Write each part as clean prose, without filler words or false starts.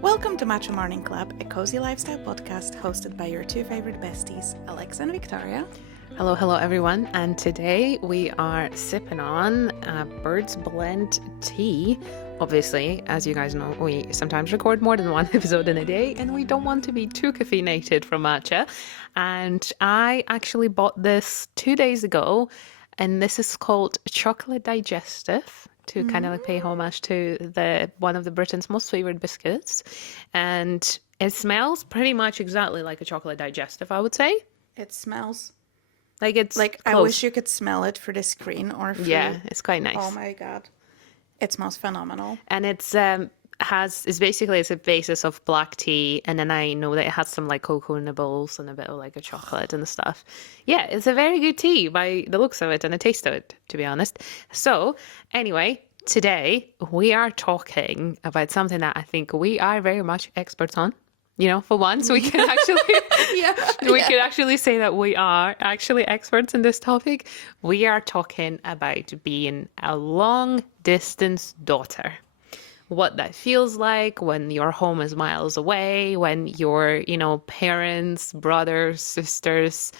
Welcome to Macho Morning Club, a cozy lifestyle podcast hosted by your two favorite besties, Alexa and Victoria. Hello everyone, and today we are sipping on Bird's Blend tea. Obviously, as you guys know, we sometimes record more than one episode in a day, and we don't want to be too caffeinated from matcha. And I actually bought this 2 days ago, and this is called Chocolate Digestive, to kind of like pay homage to one of the Britain's most favored biscuits. And it smells pretty much exactly like a chocolate digestive, I would say. It smells like it's like close. I wish you could smell it for the screen or for... Yeah, it's quite nice. Oh my god. It smells phenomenal. And it's a basis of black tea, and then I know that it has some like cocoa nibbles and a bit of like a chocolate and stuff. Yeah, it's a very good tea by the looks of it and the taste of it, to be honest. So anyway, today we are talking about something that I think we are very much experts on. You know, for once we can actually can actually say that we are actually experts in this topic. We are talking about being a long distance daughter. What that feels like when your home is miles away, when your, parents, brothers, sisters,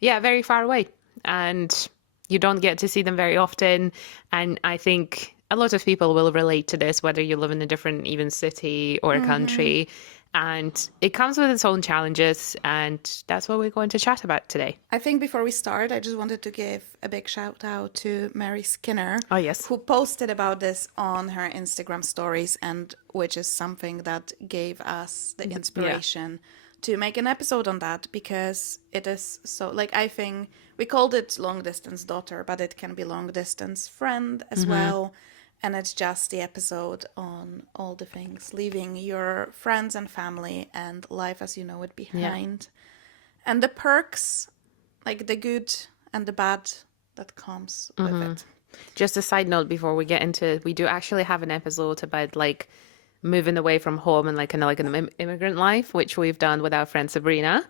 very far away, and you don't get to see them very often. And I think a lot of people will relate to this, whether you live in a different even city or a country. And it comes with its own challenges, and that's what we're going to chat about today. I think before we start, I just wanted to give a big shout out to Mary Skinner. Oh, yes. Who posted about this on her Instagram stories, and which is something that gave us the inspiration to make an episode on that, because it is so, I think we called it long distance daughter, but it can be long distance friend as well. And it's just the episode on all the things, leaving your friends and family and life as you know it behind. Yeah. And the perks, like the good and the bad that comes with it. Just a side note before we get into it, we do actually have an episode about moving away from home and an immigrant life, which we've done with our friend Sabrina.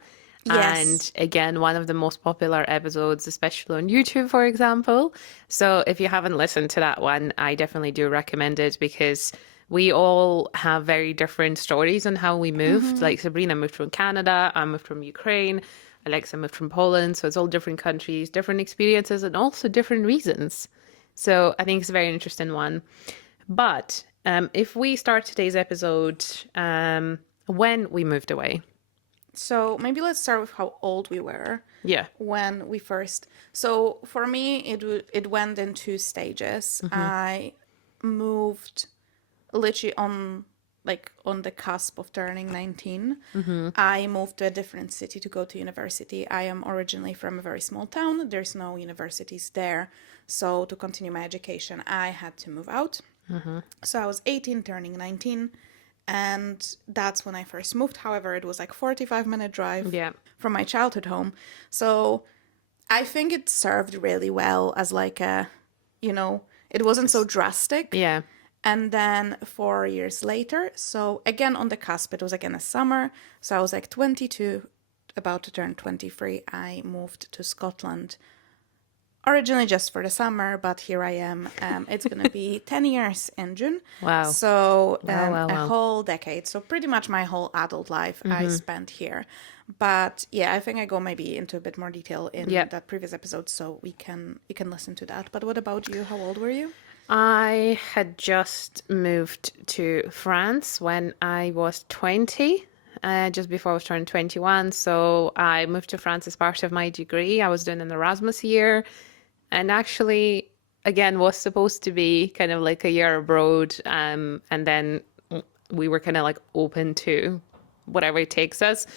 Yes. And again, one of the most popular episodes, especially on YouTube, for example. So if you haven't listened to that one, I definitely do recommend it, because we all have very different stories on how we moved. Like Sabrina moved from Canada, I moved from Ukraine, Alexa moved from Poland. So it's all different countries, different experiences, and also different reasons. So I think it's a very interesting one. But if we start today's episode when we moved away. So maybe let's start with how old we were. Yeah. When we first... So for me, it went in 2 stages. I moved literally on the cusp of turning 19. I moved to a different city to go to university. I am originally from a very small town. There's no universities there. So to continue my education, I had to move out. So I was 18, turning 19. And that's when I first moved. However, it was 45-minute drive from my childhood home. So I think it served really well as it wasn't so drastic. Yeah. And then 4 years later, so again on the cusp, it was again a summer. So I was 22, about to turn 23. I moved to Scotland. Originally just for the summer, but here I am. It's going to be 10 years in June. Wow. So Wow. a whole decade. So pretty much my whole adult life I spent here. But yeah, I think I go maybe into a bit more detail in that previous episode, so you can listen to that. But what about you? How old were you? I had just moved to France when I was 20. Just before I was turning 21. So I moved to France as part of my degree. I was doing an Erasmus year. And actually, again, was supposed to be kind of a year abroad. And then we were kind of open to whatever it takes us.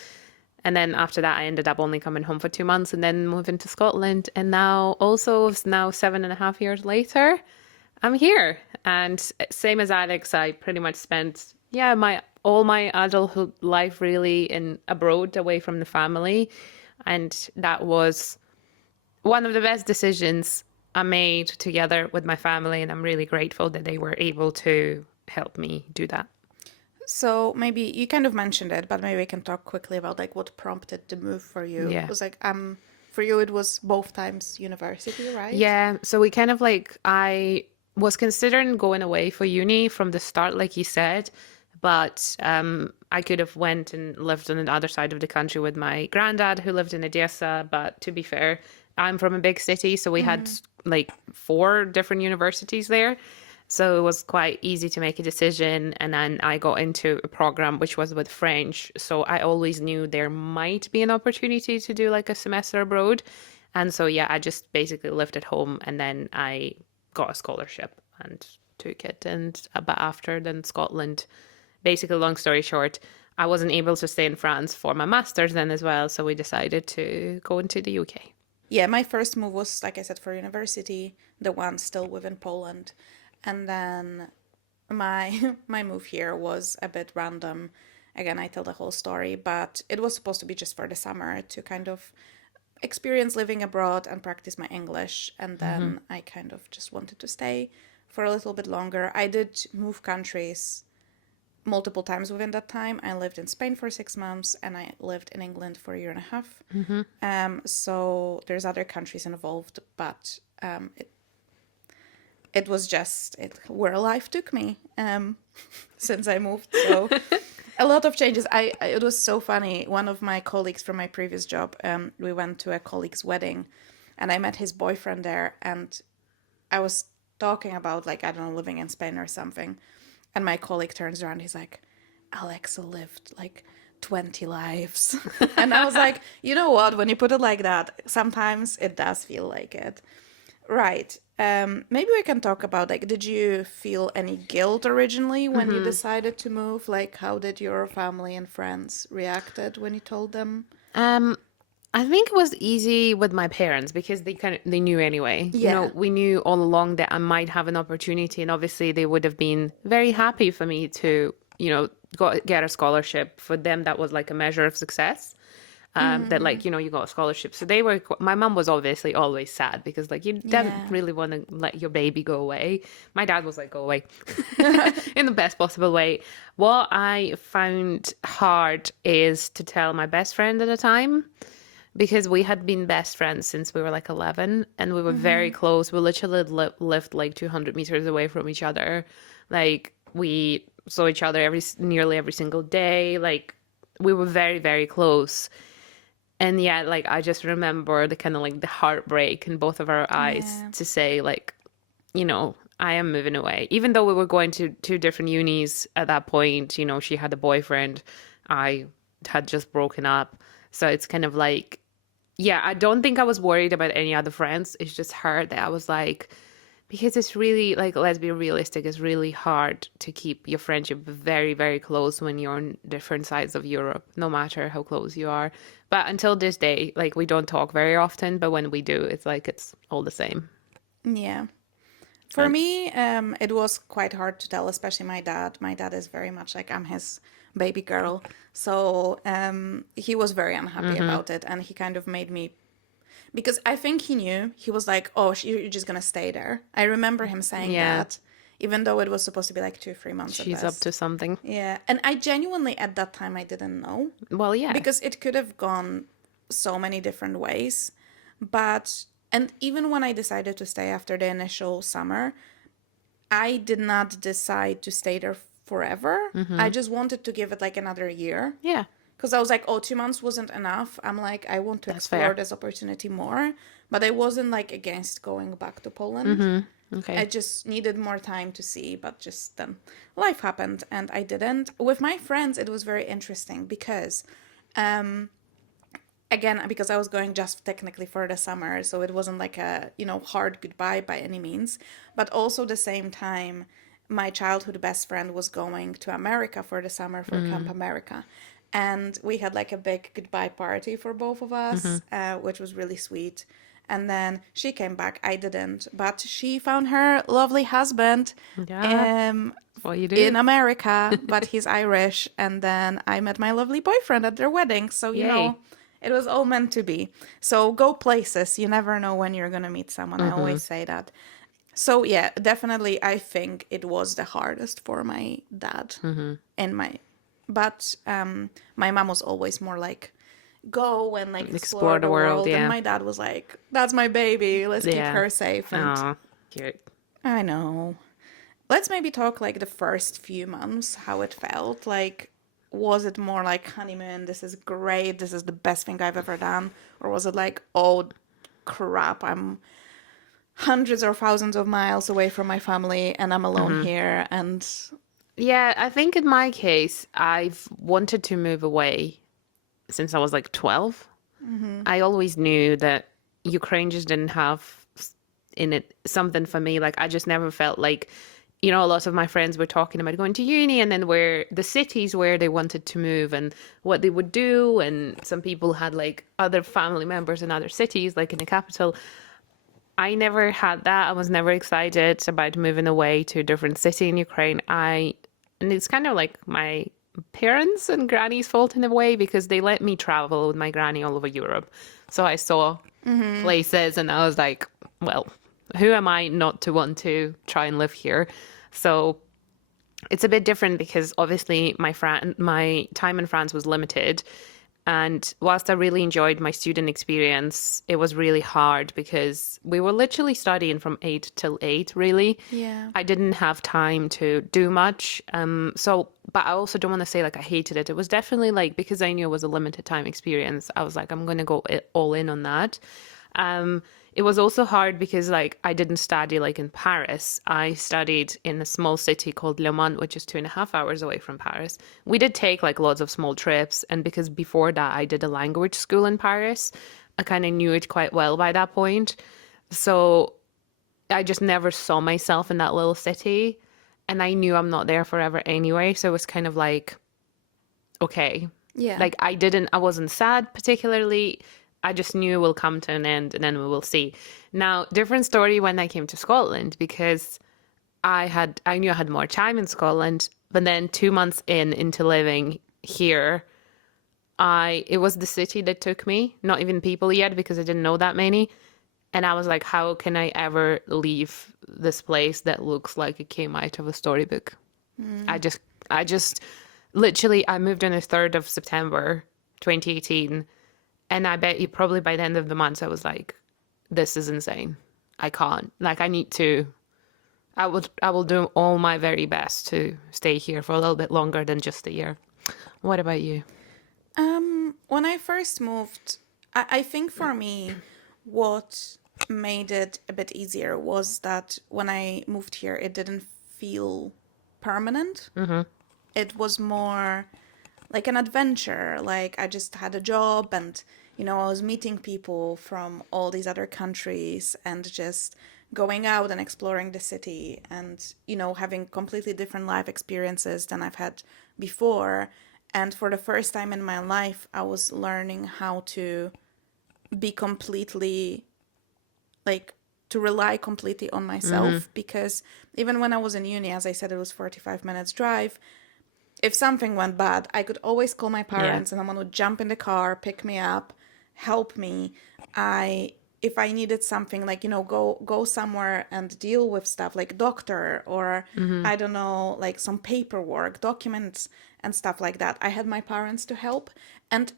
And then after that, I ended up only coming home for 2 months and then moving to Scotland. And now 7.5 years later, I'm here. And same as Alex, I pretty much spent, all my adulthood life really abroad, away from the family. And that was one of the best decisions I made together with my family, and I'm really grateful that they were able to help me do that. So maybe you kind of mentioned it, but maybe we can talk quickly about what prompted the move for you. Yeah. It was for you it was both times university, right? Yeah, so we kind of like I was considering going away for uni from the start, like you said, but I could have went and lived on the other side of the country with my granddad who lived in Odessa. But to be fair, I'm from a big city, so we had like 4 different universities there. So it was quite easy to make a decision. And then I got into a program which was with French. So I always knew there might be an opportunity to do like a semester abroad. And so, yeah, I just basically lived at home and then I got a scholarship and took it. And but after then Scotland, basically, long story short, I wasn't able to stay in France for my master's then as well. So we decided to go into the UK. Yeah, my first move was, like I said, for university, the one still within Poland. And then my my move here was a bit random. Again, I tell the whole story, but it was supposed to be just for the summer to kind of experience living abroad and practice my English. And then I kind of just wanted to stay for a little bit longer. I did move countries multiple times within that time. I lived in Spain for 6 months and I lived in England for a year and a half. So there's other countries involved, but it was just where life took me since I moved. So a lot of changes. It was so funny. One of my colleagues from my previous job, we went to a colleague's wedding and I met his boyfriend there and I was talking about like, I don't know, living in Spain or something. And my colleague turns around, he's like, Alexa lived like 20 lives. And I was like, you know what? When you put it like that, sometimes it does feel like it. Right. Maybe we can talk about like, did you feel any guilt originally when you decided to move? Like, how did your family and friends reacted when you told them? I think it was easy with my parents because they knew anyway. You know, Yeah. we knew all along that I might have an opportunity, and obviously they would have been very happy for me to, get a scholarship. For them, that was like a measure of success. That like you got a scholarship. So they were. My mom was obviously always sad because like you didn't Yeah. really want to let your baby go away. My dad was like, go away, in the best possible way. What I found hard is to tell my best friend at the time because we had been best friends since we were like 11 and we were very close. We literally lived like 200 meters away from each other. Like we saw each other nearly every single day. Like we were very, very close. And yeah, like I just remember the kind of like the heartbreak in both of our eyes Yeah. to say like, I am moving away. Even though we were going to 2 different unis at that point, she had a boyfriend. I had just broken up. So it's kind of like, yeah, I don't think I was worried about any other friends. It's just her that I was like, because it's really like, let's be realistic, it's really hard to keep your friendship very, very close when you're on different sides of Europe, no matter how close you are. But until this day, like we don't talk very often, but when we do, it's like it's all the same. Yeah. For And me, it was quite hard to tell, especially my dad. My dad is very much like I'm his baby girl. So he was very unhappy about it. And he kind of made me, because I think he knew, he was like, oh, you're just going to stay there. I remember him saying yeah, that, even though it was supposed to be like 2, 3 months at she's up to best. something. Yeah. And I genuinely, at that time, I didn't know Well, yeah. because it could have gone so many different ways. But, and even when I decided to stay after the initial summer, I did not decide to stay there forever. I just wanted to give it like another year Yeah, because I was like, oh, 2 months wasn't enough. I'm like, I want to that's explore fair. this opportunity more. But I wasn't like against going back to Poland. I Okay. just needed more time to see, but just life happened and I didn't. With my friends, it was very interesting because again, because I was going just technically for the summer, so it wasn't like a, hard goodbye by any means. But also the same time, my childhood best friend was going to America for the summer for Camp America. And we had like a big goodbye party for both of us, which was really sweet. And then she came back. I didn't, but she found her lovely husband Yeah, what you do. in America, but he's Irish. And then I met my lovely boyfriend at their wedding. So, Yay. it was all meant to be. So go places. You never know when you're going to meet someone. I always say that. So, yeah, definitely, I think it was the hardest for my dad. But my mom was always more like, go and like Explore explore the the world, world. And yeah. my dad was like, that's my baby, let's keep Yeah. her safe. And Oh, cute. I know. Let's maybe talk like the first few months, how it felt. Like, was it more like honeymoon, this is great, this is the best thing I've ever done? Or was it like, oh crap, I'm hundreds or thousands of miles away from my family and I'm alone here and Yeah, I think in my case, I've wanted to move away since I was like 12. I always knew that Ukraine just didn't have in it something for me. Like, I just never felt like, a lot of my friends were talking about going to uni and then where the cities where they wanted to move and what they would do. And some people had like other family members in other cities, like in the capital. I never had that. I was never excited about moving away to a different city in Ukraine. And it's kind of like my parents and granny's fault in a way because they let me travel with my granny all over Europe. So I saw places and I was like, well, who am I not to want to try and live here? So it's a bit different because obviously my time in France was limited. And whilst I really enjoyed my student experience, it was really hard because we were literally studying from 8 till 8, really. yeah. I didn't have time to do much. But I also don't want to say like I hated it. It was definitely like, because I knew it was a limited time experience, I was like, I'm going to go all in on that. It was also hard because like I didn't study like in Paris. I studied in a small city called Le Mans, which is 2.5 hours away from Paris. We did take like lots of small trips, and because before that I did a language school in Paris, I kind of knew it quite well by that point. So I just never saw myself in that little city, and I knew I'm not there forever anyway. So it was kind of like, okay, Yeah. like I wasn't sad particularly. I just knew it will come to an end and then we will see. Now, different story when I came to Scotland because I knew I had more time in Scotland, but then 2 months into living here, it was the city that took me, not even people yet because I didn't know that many. And I was like, how can I ever leave this place that looks like it came out of a storybook? I just, I just, literally, I moved on the 3rd of September, 2018. And I bet you probably by the end of the month, I was like, this is insane. I can't. Like, I will do all my very best to stay here for a little bit longer than just a year. What about you? When I first moved, I think for me, what made it a bit easier was that when I moved here, it didn't feel permanent. It was more like an adventure. Like I just had a job and, I was meeting people from all these other countries and just going out and exploring the city and, having completely different life experiences than I've had before. And for the first time in my life, I was learning how to be completely, like, to rely completely on myself. Because even when I was in uni, as I said, it was 45 minutes drive. If something went bad, I could always call my parents and someone would jump in the car, pick me up, help me. If I needed something like, go somewhere and deal with stuff like doctor or I don't know, like some paperwork, documents and stuff like that, I had my parents to help. And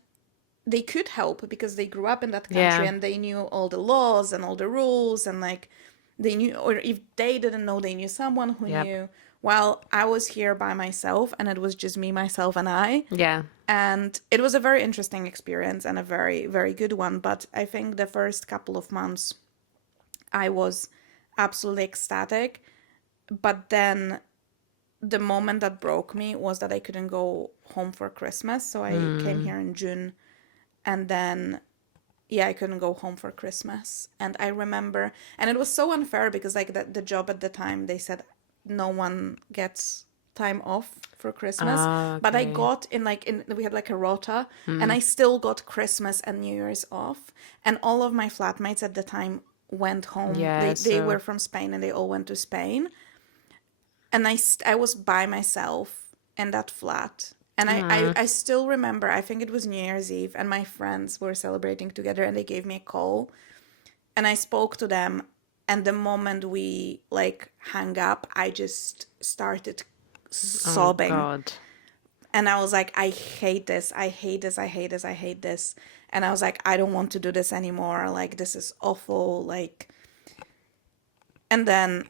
they could help because they grew up in that country Yeah. and they knew all the laws and all the rules and like they knew, or if they didn't know, they knew someone who Yep. knew. Well, I was here by myself and it was just me, myself, and I. Yeah. And it was a very interesting experience and a very, very good one. But I think the first couple of months, I was absolutely ecstatic. But then the moment that broke me was that I couldn't go home for Christmas. So I came here in June and then I couldn't go home for Christmas. And I remember, and it was so unfair because like the job at the time, they said no one gets time off for Christmas. Ah, But I okay. got we had like a rota and I still got Christmas and New Year's off. And all of my flatmates at the time went home. Yeah, They so were from Spain and they all went to Spain. And I was by myself in that flat. And I still remember, I think it was New Year's Eve, and my friends were celebrating together and they gave me a call. And I spoke to them. And the moment we like hung up, I just started oh sobbing. God. And I was like, I hate this. I hate this. I hate this. I hate this. And I was like, I don't want to do this anymore. Like, this is awful. Like, and then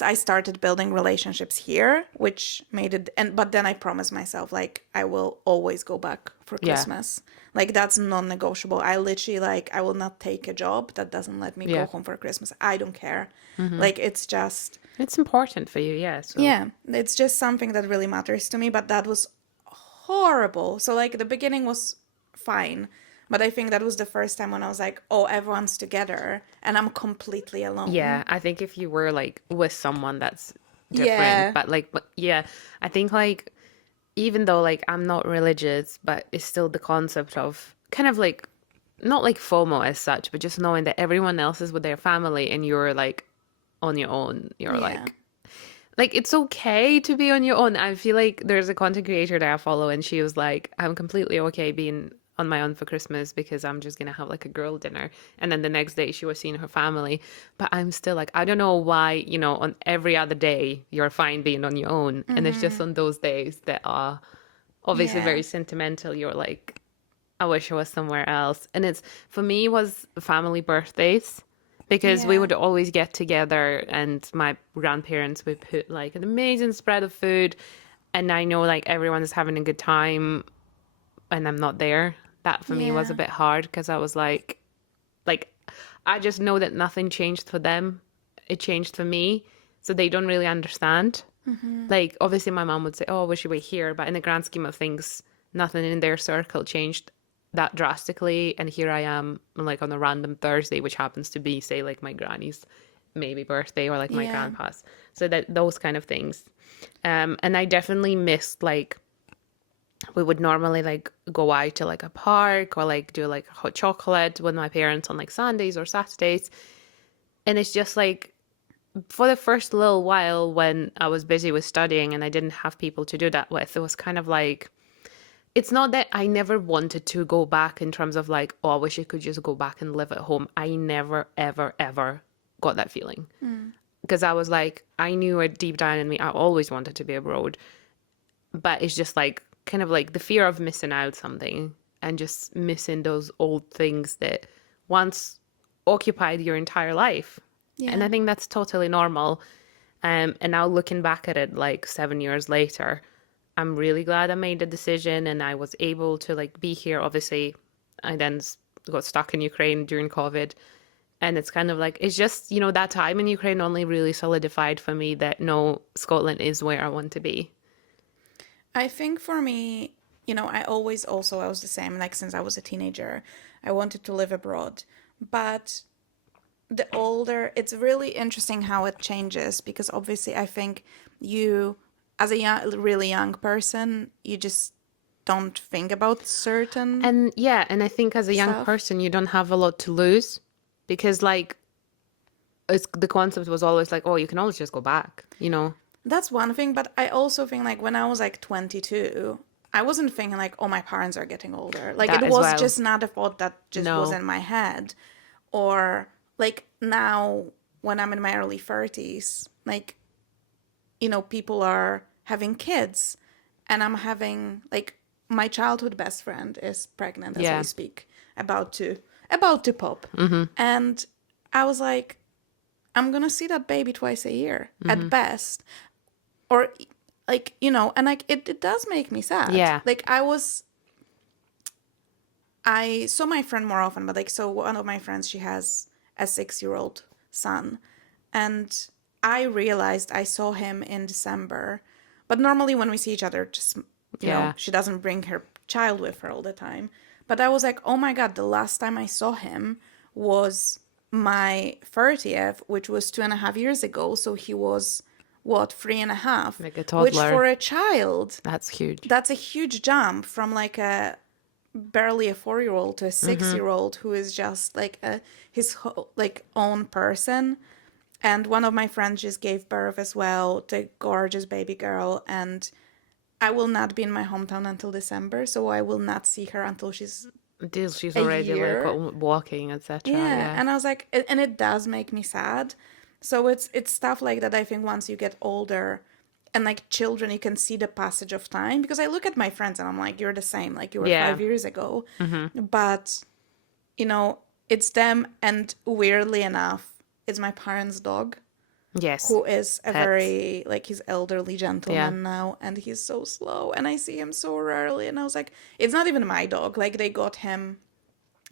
I started building relationships here, which made it, but then I promised myself, like, I will always go back for Yeah. Christmas. Like, that's non-negotiable. I literally, like, I will not take a job that doesn't let me go Yeah. home for Christmas. I don't care. Like, it's just, It's important for you, yeah. So yeah, it's just something that really matters to me. But that was horrible. So, like, the beginning was fine, but I think that was the first time when I was like, oh, everyone's together and I'm completely alone. yeah, I think if you were like with someone that's different, Yeah. but yeah, I think like even though like I'm not religious, but it's still the concept of kind of like not like FOMO as such, but just knowing that everyone else is with their family and you're like on your own. You're Yeah. like it's okay to be on your own. I feel like there's a content creator that I follow and she was like, I'm completely okay being on my own for Christmas because I'm just gonna have like a girl dinner. And then the next day she was seeing her family. But I'm still like, I don't know why, on every other day you're fine being on your own. And it's just on those days that are obviously Yeah. very sentimental. You're like, I wish I was somewhere else. And it's for me it was family birthdays because we Yeah. would always get together and my grandparents would put like an amazing spread of food and I know like everyone is having a good time and I'm not there. That for me was a Yeah. bit hard because I was like I just know that nothing changed for them. It changed for me. So they don't really understand. Like obviously my mom would say, "Oh, I wish you were here," but in the grand scheme of things, nothing in their circle changed that drastically. And here I am, like on a random Thursday, which happens to be, say, like my granny's maybe birthday or like my Yeah. grandpa's. So that those kind of things. And I definitely missed like we would normally like go out to like a park or like do like hot chocolate with my parents on like Sundays or Saturdays. And it's just like for the first little while when I was busy with studying and I didn't have people to do that with, it was kind of like, it's not that I never wanted to go back in terms of like, oh, I wish I could just go back and live at home. I never, ever, ever got that feeling. Because I was like, I knew it deep down in me, I always wanted to be abroad. But it's just like, kind of like the fear of missing out something and just missing those old things that once occupied your entire life. And I Yeah. think that's totally normal. And now looking back at it like 7 years later, I'm really glad I made the decision and I was able to like be here. Obviously, I then got stuck in Ukraine during COVID. And it's kind of like, it's just, that time in Ukraine only really solidified for me that no, Scotland is where I want to be. I think for me, I always also, I was the same, like since I was a teenager, I wanted to live abroad. But the older, it's really interesting how it changes because obviously I think you, as a really young person, you just don't think about certain And yeah, and I think as a young stuff. person, you don't have a lot to lose because like the concept was always like, oh, you can always just go back. That's one thing, but I also think like when I was like 22, I wasn't thinking like, oh, my parents are getting older. Like That it as was well. just not a thought that just was No. in my head. Or like now when I'm in my early 30s, like, people are having kids and I'm having like my childhood best friend is pregnant as we Yeah. speak, about to pop. And I was like, I'm gonna see that baby twice a year at best. Or like, and like it does make me sad. Yeah. Like I saw my friend more often, but like so one of my friends, she has a 6-year-old son. And I realized I saw him in December. But normally when we see each other, just Yeah. she doesn't bring her child with her all the time. But I was like, oh my God, the last time I saw him was my 30th, which was 2.5 years ago. So he was what, 3.5? Like a Which toddler. for a child, That's huge. that's a huge jump from like a barely a 4-year-old to a 6-year-old who is just like his like own person. And one of my friends just gave birth as well to a gorgeous baby girl. And I will not be in my hometown until December, so I will not see her until she's Until she's a already like year. walking, etc. Yeah, Yeah. and I was like, and it does make me sad. So it's stuff like that. I think once you get older, and like children, you can see the passage of time, because I look at my friends and I'm like, you're the same, like you were Yeah. 5 years ago. But you know, it's them, and weirdly enough, it's my parents' dog, Yes. who is a Pets. very, like, he's elderly Yeah. gentleman now, and he's so slow, and I see him so rarely, and I was like, it's not even my dog, like they got him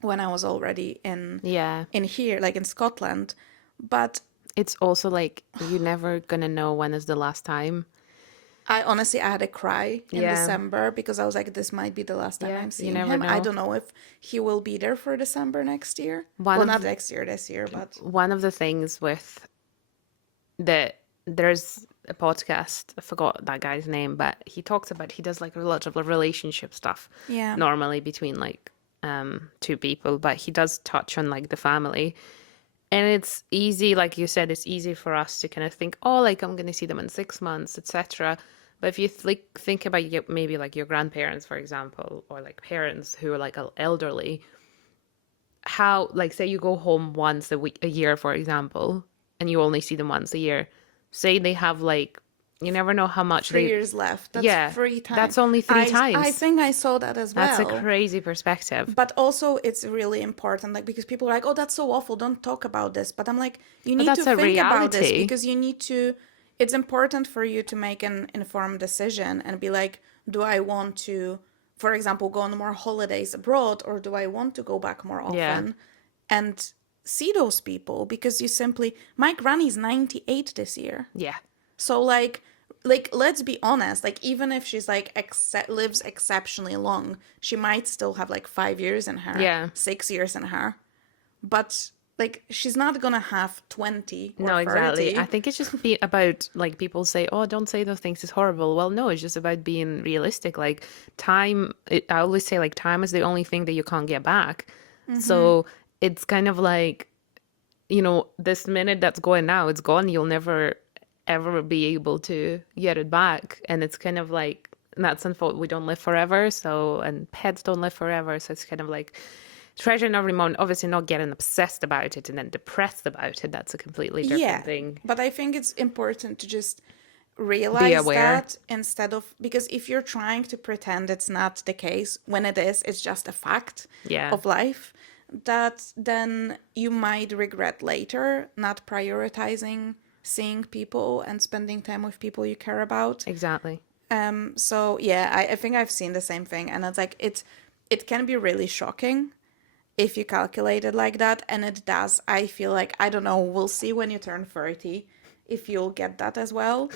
when I was already Yeah. in here, like in Scotland. But It's also like you're never gonna know when is the last time. I honestly, I had a cry in Yeah. December, because I was like, this might be the last time Yeah, I'm you seeing never him. I know. don't know if he will be there for December next year. One Well, of not next year, this year, but one of the things with there's a podcast, I forgot that guy's name, but he talks about, he does like a lot of relationship stuff yeah. normally between like two people, but he does touch on like the family. And it's easy, like you said, it's easy for us to kind of think, oh, like I'm going to see them in 6 months, etc. But if you think about maybe like your grandparents, for example, or like parents who are like elderly, how, like, say you go home once a year, for example, and you only see them once a year. Say they have like, you never know how much 3 years left. That's yeah, 3 times. that's only three I times. think I saw that as That's a well. crazy perspective. But also, it's really important, like, because people are like, oh, that's so awful, don't talk about this. But I'm like, you But need to that's a think about this, reality. because you need to, it's important for you to make an informed decision and be like, do I want to, for example, go on more holidays abroad, or do I want to go back more Yeah. often and see those people? Because you simply, my granny's 98 this year. Yeah. So like let's be honest, like even if she's like lives exceptionally long, she might still have like 5 years in her, Yeah. 6 years in her, but like she's not gonna have 20 or No, exactly. 30. I think it's just about like people say, "Oh, don't say those things. It's horrible." Well, no, it's just about being realistic. Like time, I always say like time is the only thing that you can't get back. So it's kind of like, this minute that's going now, it's gone. You'll never ever be able to get it back. And it's kind of like, that's unfold. We don't live forever. So, and pets don't live forever. So it's kind of like treasuring every moment, obviously not getting obsessed about it and then depressed about it. That's a completely Yeah, different thing. but I think it's important to just Be realize aware. that, instead of, because if you're trying to pretend it's not the case when it is, it's just a fact Yeah. of life, that then you might regret later not prioritizing seeing people and spending time with people you care about. Exactly. So yeah, I think I've seen the same thing, and it's like it can be really shocking if you calculate it like that, and it does. I feel like, I don't know, we'll see when you turn 30 if you'll get that as well.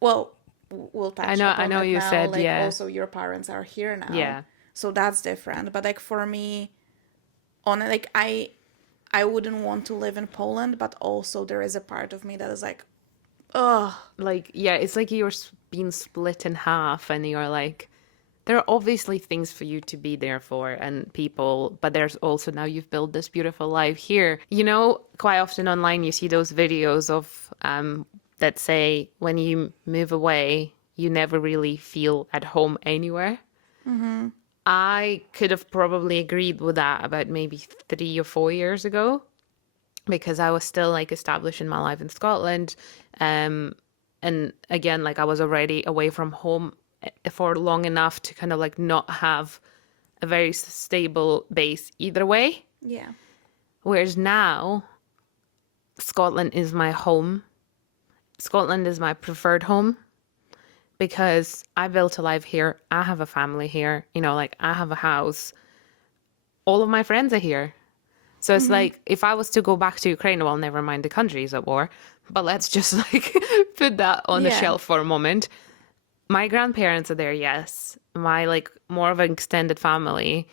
Well, we'll touch I upon know it you now. said, Like, yeah. also your parents are here now, Yeah. so that's different. But like for me, like I wouldn't want to live in Poland, but also there is a part of me that is like, oh, Like, yeah, it's like you're being split in half and you're like, there are obviously things for you to be there for and people, but there's also now you've built this beautiful life here. Quite often online you see those videos of that say when you move away, you never really feel at home anywhere. I could have probably agreed with that about maybe 3 or 4 years ago, because I was still like establishing my life in Scotland. And again, like I was already away from home for long enough to kind of like not have a very stable base either way. yeah. Whereas now, Scotland is my home. Scotland is my preferred home because I built a life here. I have a family here. Like I have a house. All of my friends are here. So it's like, if I was to go back to Ukraine, well, never mind the countries at war, but let's just like put that on the Yeah. shelf for a moment. My grandparents are there, yes. My like more of an extended family,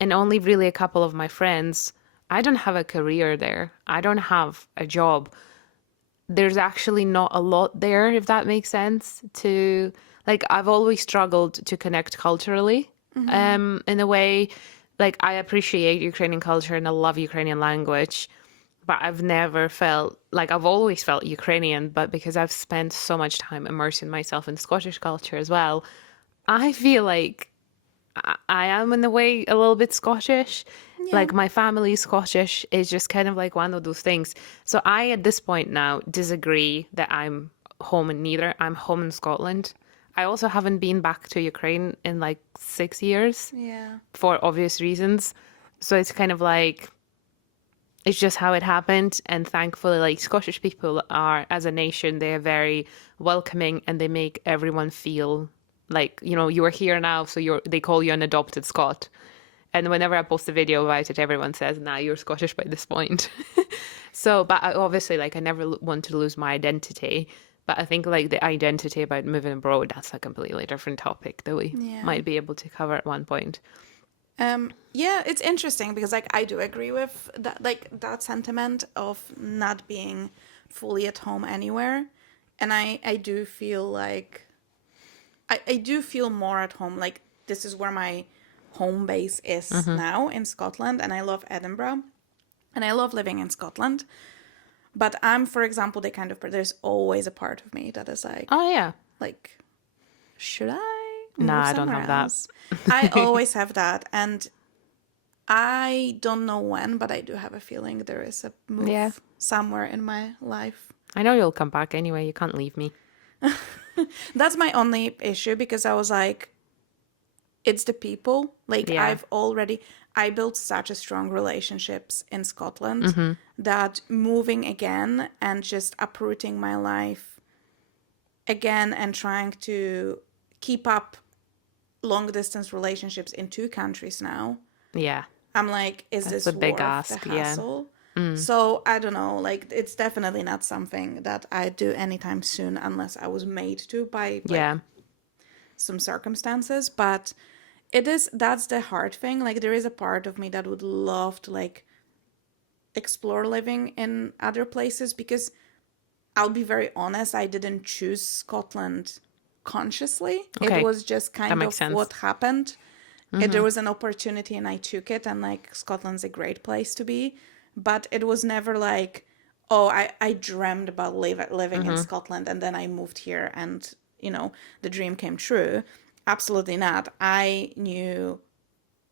and only really a couple of my friends. I don't have a career there. I don't have a job. There's actually not a lot there, if that makes sense. To like, I've always struggled to connect culturally, in a way. Like, I appreciate Ukrainian culture and I love Ukrainian language, but I've never felt like, I've always felt Ukrainian, but because I've spent so much time immersing myself in Scottish culture as well, I feel like I am in a way a little bit Scottish. Yeah. Like my family's Scottish is just kind of like one of those things. So I, at this point now, disagree that I'm home in neither. I'm home in Scotland. I also haven't been back to Ukraine in like 6 years Yeah. for obvious reasons. So it's kind of like, it's just how it happened. And thankfully, like Scottish people are, as a nation, they are very welcoming and they make everyone feel like, you know, you are here now. So they call you an adopted Scot. And whenever I post a video about it, everyone says, nah, you're Scottish by this point. So, but obviously, like, I never want to lose my identity. But I think, like, the identity about moving abroad, that's a completely different topic that we Yeah. might be able to cover at one point. Yeah, it's interesting because like I do agree with that, like that sentiment of not being fully at home anywhere, and I do feel like I do feel more at home. Like this is where my home base is now in Scotland, and I love Edinburgh, and I love living in Scotland. But I'm, for example, the kind of there's always a part of me that is Oh, yeah. like, should I Nah, move I don't somewhere have that. else? I always have that, and I don't know when, but I do have a feeling there is a move Yeah. somewhere in my life. I know you'll come back anyway. You can't leave me. That's my only issue because I was like, it's the people. Like Yeah. I built such a strong relationships in Scotland Mm-hmm. that moving again and just uprooting my life again and trying to keep up long distance relationships in two countries now. Yeah. I'm like, is That's this a big worth ask, the yeah. hassle? So I don't know. Like, it's definitely not something that I do anytime soon, unless I was made to by like Yeah. some circumstances. But that's the hard thing. Like, there is a part of me that would love to like explore living in other places because I'll be very honest, I didn't choose Scotland consciously. Okay. It was just kind of makes sense. what happened. There was an opportunity and I took it, and like Scotland's a great place to be, but it was never like, oh, I dreamed about living in Scotland and then I moved here and you know the dream came true. Absolutely not. I knew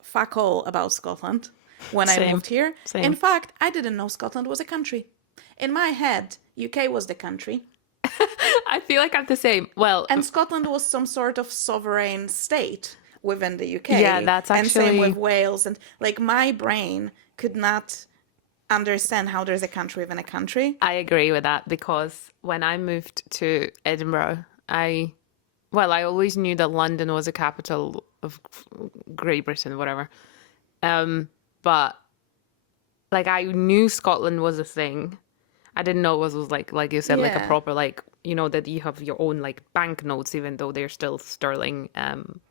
fuck all about Scotland when I Same. moved here. Same. In fact, I didn't know Scotland was a country. In my head, UK was the country I feel like I'm the same. Well, and Scotland was some sort of sovereign state within the UK. Yeah, that's and same actually- with Wales. And like my brain could not understand how there's a country within a country. I agree with that because when I moved to Edinburgh, I always knew that London was a capital of Great Britain, whatever. But like I knew Scotland was a thing. I didn't know it was like you said, like a Yeah. proper like, you know, that you have your own like banknotes, even though they're still sterling,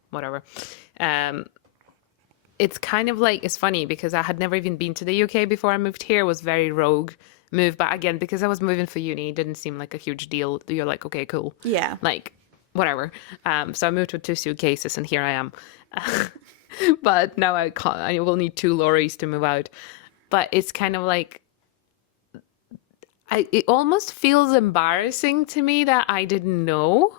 whatever. It's kind of like, it's funny because I had never even been to the UK before I moved here. It was very rogue move, but again, because I was moving for uni, it didn't seem like a huge deal. You're like, okay, cool. Yeah. Like, whatever. So I moved with 2 suitcases and here I am. But now I can't, I will need 2 lorries to move out. But it's kind of like, it almost feels embarrassing to me that I didn't know.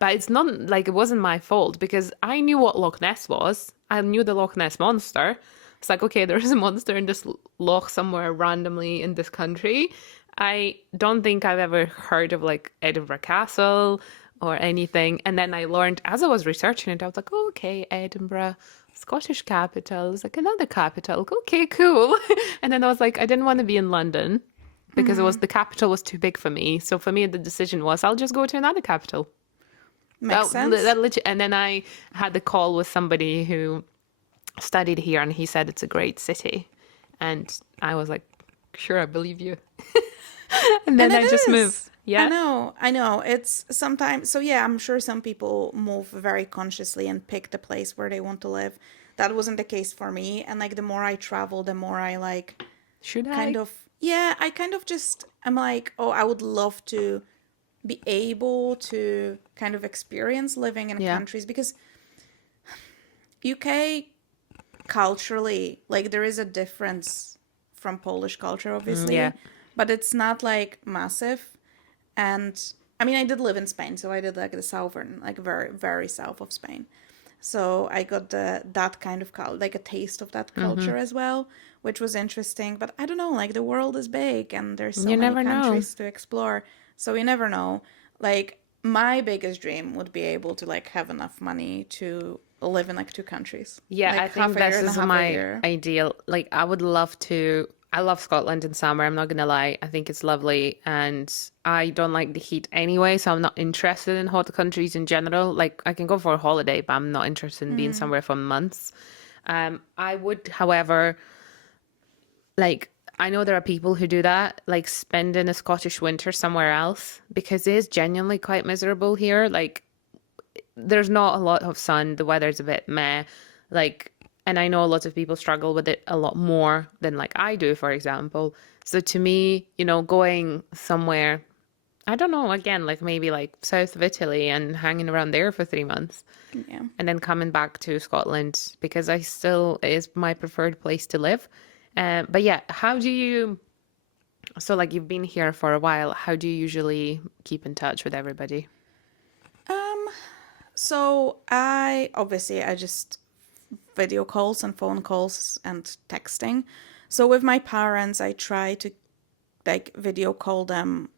But it's not like it wasn't my fault because I knew what Loch Ness was. I knew the Loch Ness monster. It's like, okay, there's a monster in this loch somewhere randomly in this country. I don't think I've ever heard of like Edinburgh Castle or anything. And then I learned as I was researching it, I was like, oh, okay, Edinburgh, Scottish capital. It's like another capital. Okay, cool. And then I was like, I didn't want to be in London because it was the capital was too big for me. So for me, the decision was I'll just go to another capital. Makes sense. And then I had the call with somebody who studied here and he said it's a great city. And I was like, sure, I believe you. And then And I it just is. moved. Yeah. I know. It's sometimes, so yeah, I'm sure some people move very consciously and pick the place where they want to live. That wasn't the case for me. And like the more I travel, the more I like Should kind I? of, yeah, I kind of just, I'm like, oh, I would love to be able to kind of experience living in Yeah. countries because UK culturally, like there is a difference from Polish culture, obviously, yeah. but it's not like massive. And I mean, I did live in Spain, so I did like the southern, like very, very south of Spain. So I got that kind of like a taste of that culture as well, which was interesting. But I don't know, like the world is big and there's so You many never know. countries to explore. So you never know. Like, my biggest dream would be able to like have enough money to live in like two countries, Yeah, I like half think a year this and a is half a my year. ideal. Like, I would love to. I love Scotland in summer. I'm not gonna lie. I think it's lovely, and I don't like the heat anyway, so I'm not interested in hot countries in general. Like, I can go for a holiday, but I'm not interested in being somewhere for months. I would, however, like, I know there are people who do that, like spending a Scottish winter somewhere else because it is genuinely quite miserable here. Like, there's not a lot of sun. The weather's a bit meh. Like, and I know a lot of people struggle with it a lot more than like I do, for example. So to me, going somewhere, I don't know, again, like maybe like south of Italy and hanging around there for 3 months Yeah. and then coming back to Scotland because I still it is my preferred place to live. But yeah, how do you, so like you've been here for a while, how do you usually keep in touch with everybody? So I just video calls and phone calls and texting. So with my parents, I try to like video call them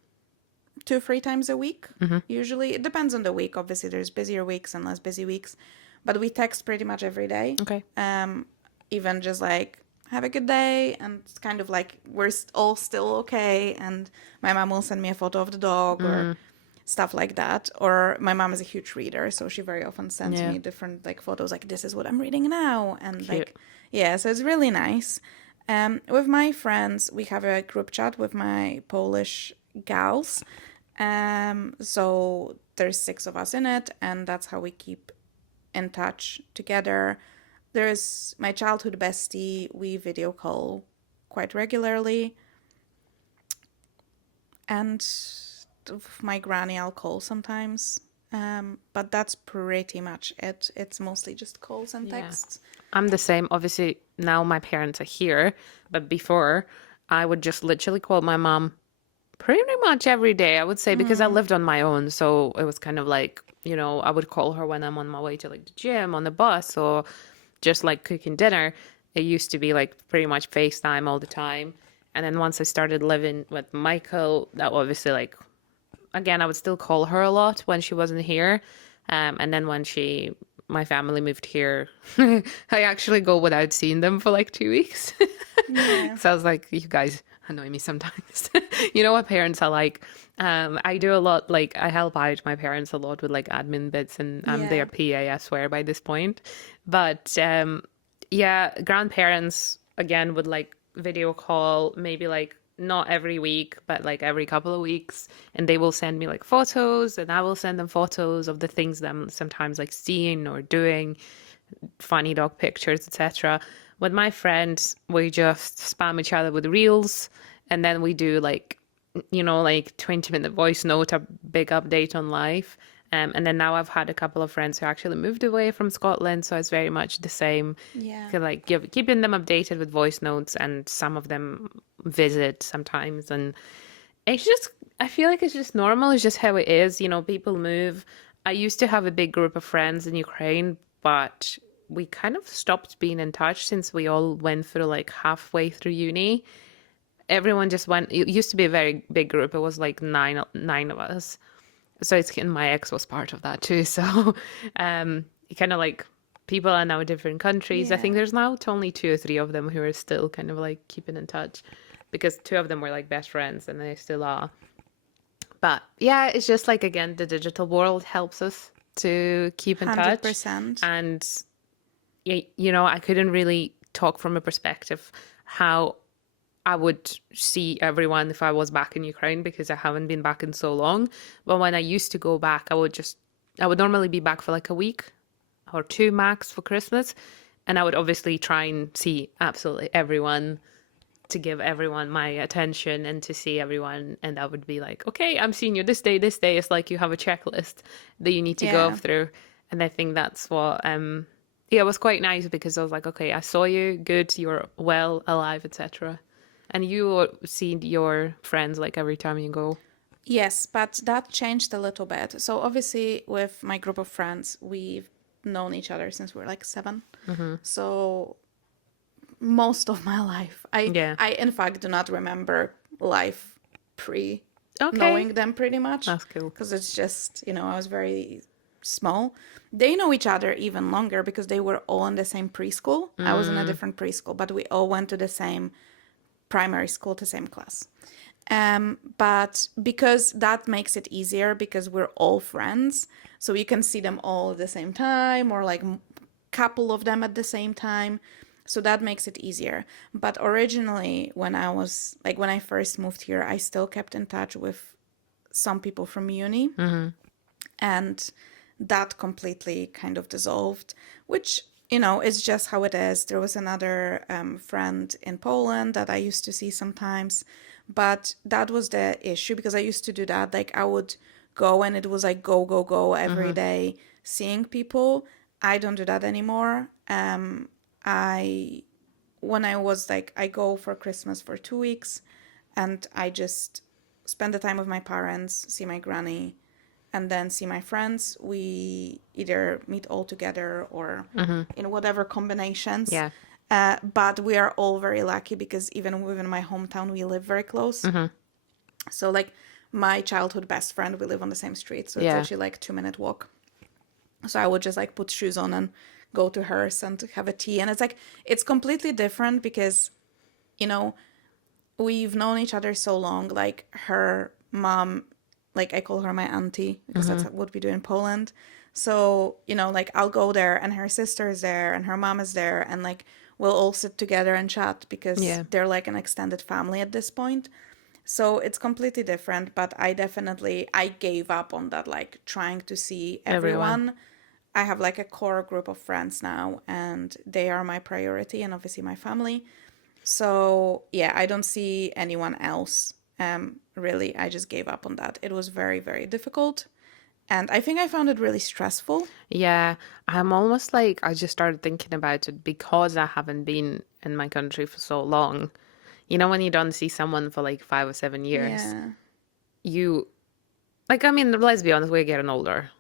2 3 times a week. Usually, it depends on the week. Obviously, there's busier weeks and less busy weeks, but we text pretty much every day. Okay. Even just like have a good day, and it's kind of like we're all still okay. And my mom will send me a photo of the dog or stuff like that. Or my mom is a huge reader, so she very often sends Yeah. me different like photos, like this is what I'm reading now, and Cute. like yeah, so it's really nice. With my friends, we have a group chat with my Polish gals. So there's 6 of us in it, and that's how we keep in touch together. There's my childhood bestie. We video call quite regularly, and my granny I'll call sometimes. But that's pretty much it. It's mostly just calls and Yeah. texts. I'm the same. Obviously, now my parents are here, but before I would just literally call my mom pretty much every day, I would say, because I lived on my own. So it was kind of like, I would call her when I'm on my way to like the gym, on the bus, or just like cooking dinner. It used to be like pretty much FaceTime all the time. And then once I started living with Michael, that obviously like again, I would still call her a lot when she wasn't here. And then when my family moved here, I actually go without seeing them for like 2 weeks. Yeah. So I was like, you guys annoy me sometimes. You know what parents are like. I do a lot, like I help out my parents a lot with like admin bits, and I'm Yeah. their PA, I swear, by this point. But yeah, grandparents again would like video call maybe like not every week, but like every couple of weeks. And they will send me like photos, and I will send them photos of the things that I'm sometimes like seeing or doing, funny dog pictures, etc. With my friends, we just spam each other with reels, and then we do like, like 20-minute voice note, a big update on life. And then now I've had a couple of friends who actually moved away from Scotland, so it's very much the same. Yeah. Like keeping them updated with voice notes, and some of them visit sometimes, and it's just I feel like it's just normal. It's just how it is. People move. I used to have a big group of friends in Ukraine, but we kind of stopped being in touch since we all went through like halfway through uni. Everyone just went. It used to be a very big group. It was like nine of us. So and my ex was part of that too. So kind of like people are now in different countries. I Yeah. think there's now only 2 or 3 of them who are still kind of like keeping in touch, because 2 of them were like best friends and they still are. But yeah, it's just like, again, the digital world helps us to keep in touch. 100%. And I couldn't really talk from a perspective how I would see everyone if I was back in Ukraine, because I haven't been back in so long. But when I used to go back, I would normally be back for like a week or 2 max for Christmas. And I would obviously try and see absolutely everyone, to give everyone my attention and to see everyone. And I would be like, okay, I'm seeing you this day, this day. It's like you have a checklist that you need to go Yeah. through. And I think that's what, yeah, it was quite nice, because I was like, okay, I saw you, good, you're well, alive, etc. And you see your friends like every time you go. Yes, but that changed a little bit. So obviously, with my group of friends, we've known each other since we were like 7. So most of my life, I Yeah. I in fact do not remember life pre Okay. knowing them pretty much, That's cool. because it's just, I was very small. They know each other even longer because they were all in the same preschool. I was in a different preschool, but we all went to the same primary school, to the same class. But because that makes it easier because we're all friends, so you can see them all at the same time or like couple of them at the same time. So that makes it easier. But originally, when I first moved here, I still kept in touch with some people from uni. And that completely kind of dissolved, which, is just how it is. There was another friend in Poland that I used to see sometimes. But that was the issue because I used to do that. Like I would go and it was like go, go, go every day, seeing people. I don't do that anymore. When I was like, I go for Christmas for 2 weeks and I just spend the time with my parents, see my granny, and then see my friends. We either meet all together or in whatever combinations. Yeah. But we are all very lucky because even within my hometown, we live very close. So like my childhood best friend, we live on the same street. So it's Yeah. actually like 2-minute walk. So I would just like put shoes on and go to hers and have a tea. And it's like, it's completely different because, we've known each other so long. Like her mom, like I call her my auntie because that's what we do in Poland. So, like I'll go there and her sister is there and her mom is there and like we'll all sit together and chat because Yeah. they're like an extended family at this point. So it's completely different, but I gave up on that, like trying to see everyone. I have like a core group of friends now and they are my priority and obviously my family. So yeah, I don't see anyone else. Really, I just gave up on that. It was very, very difficult. And I think I found it really stressful. Yeah, I'm almost like I just started thinking about it because I haven't been in my country for so long. You know, when you don't see someone for like 5 or 7 years, Yeah. you like, I mean, let's be honest, we're getting older.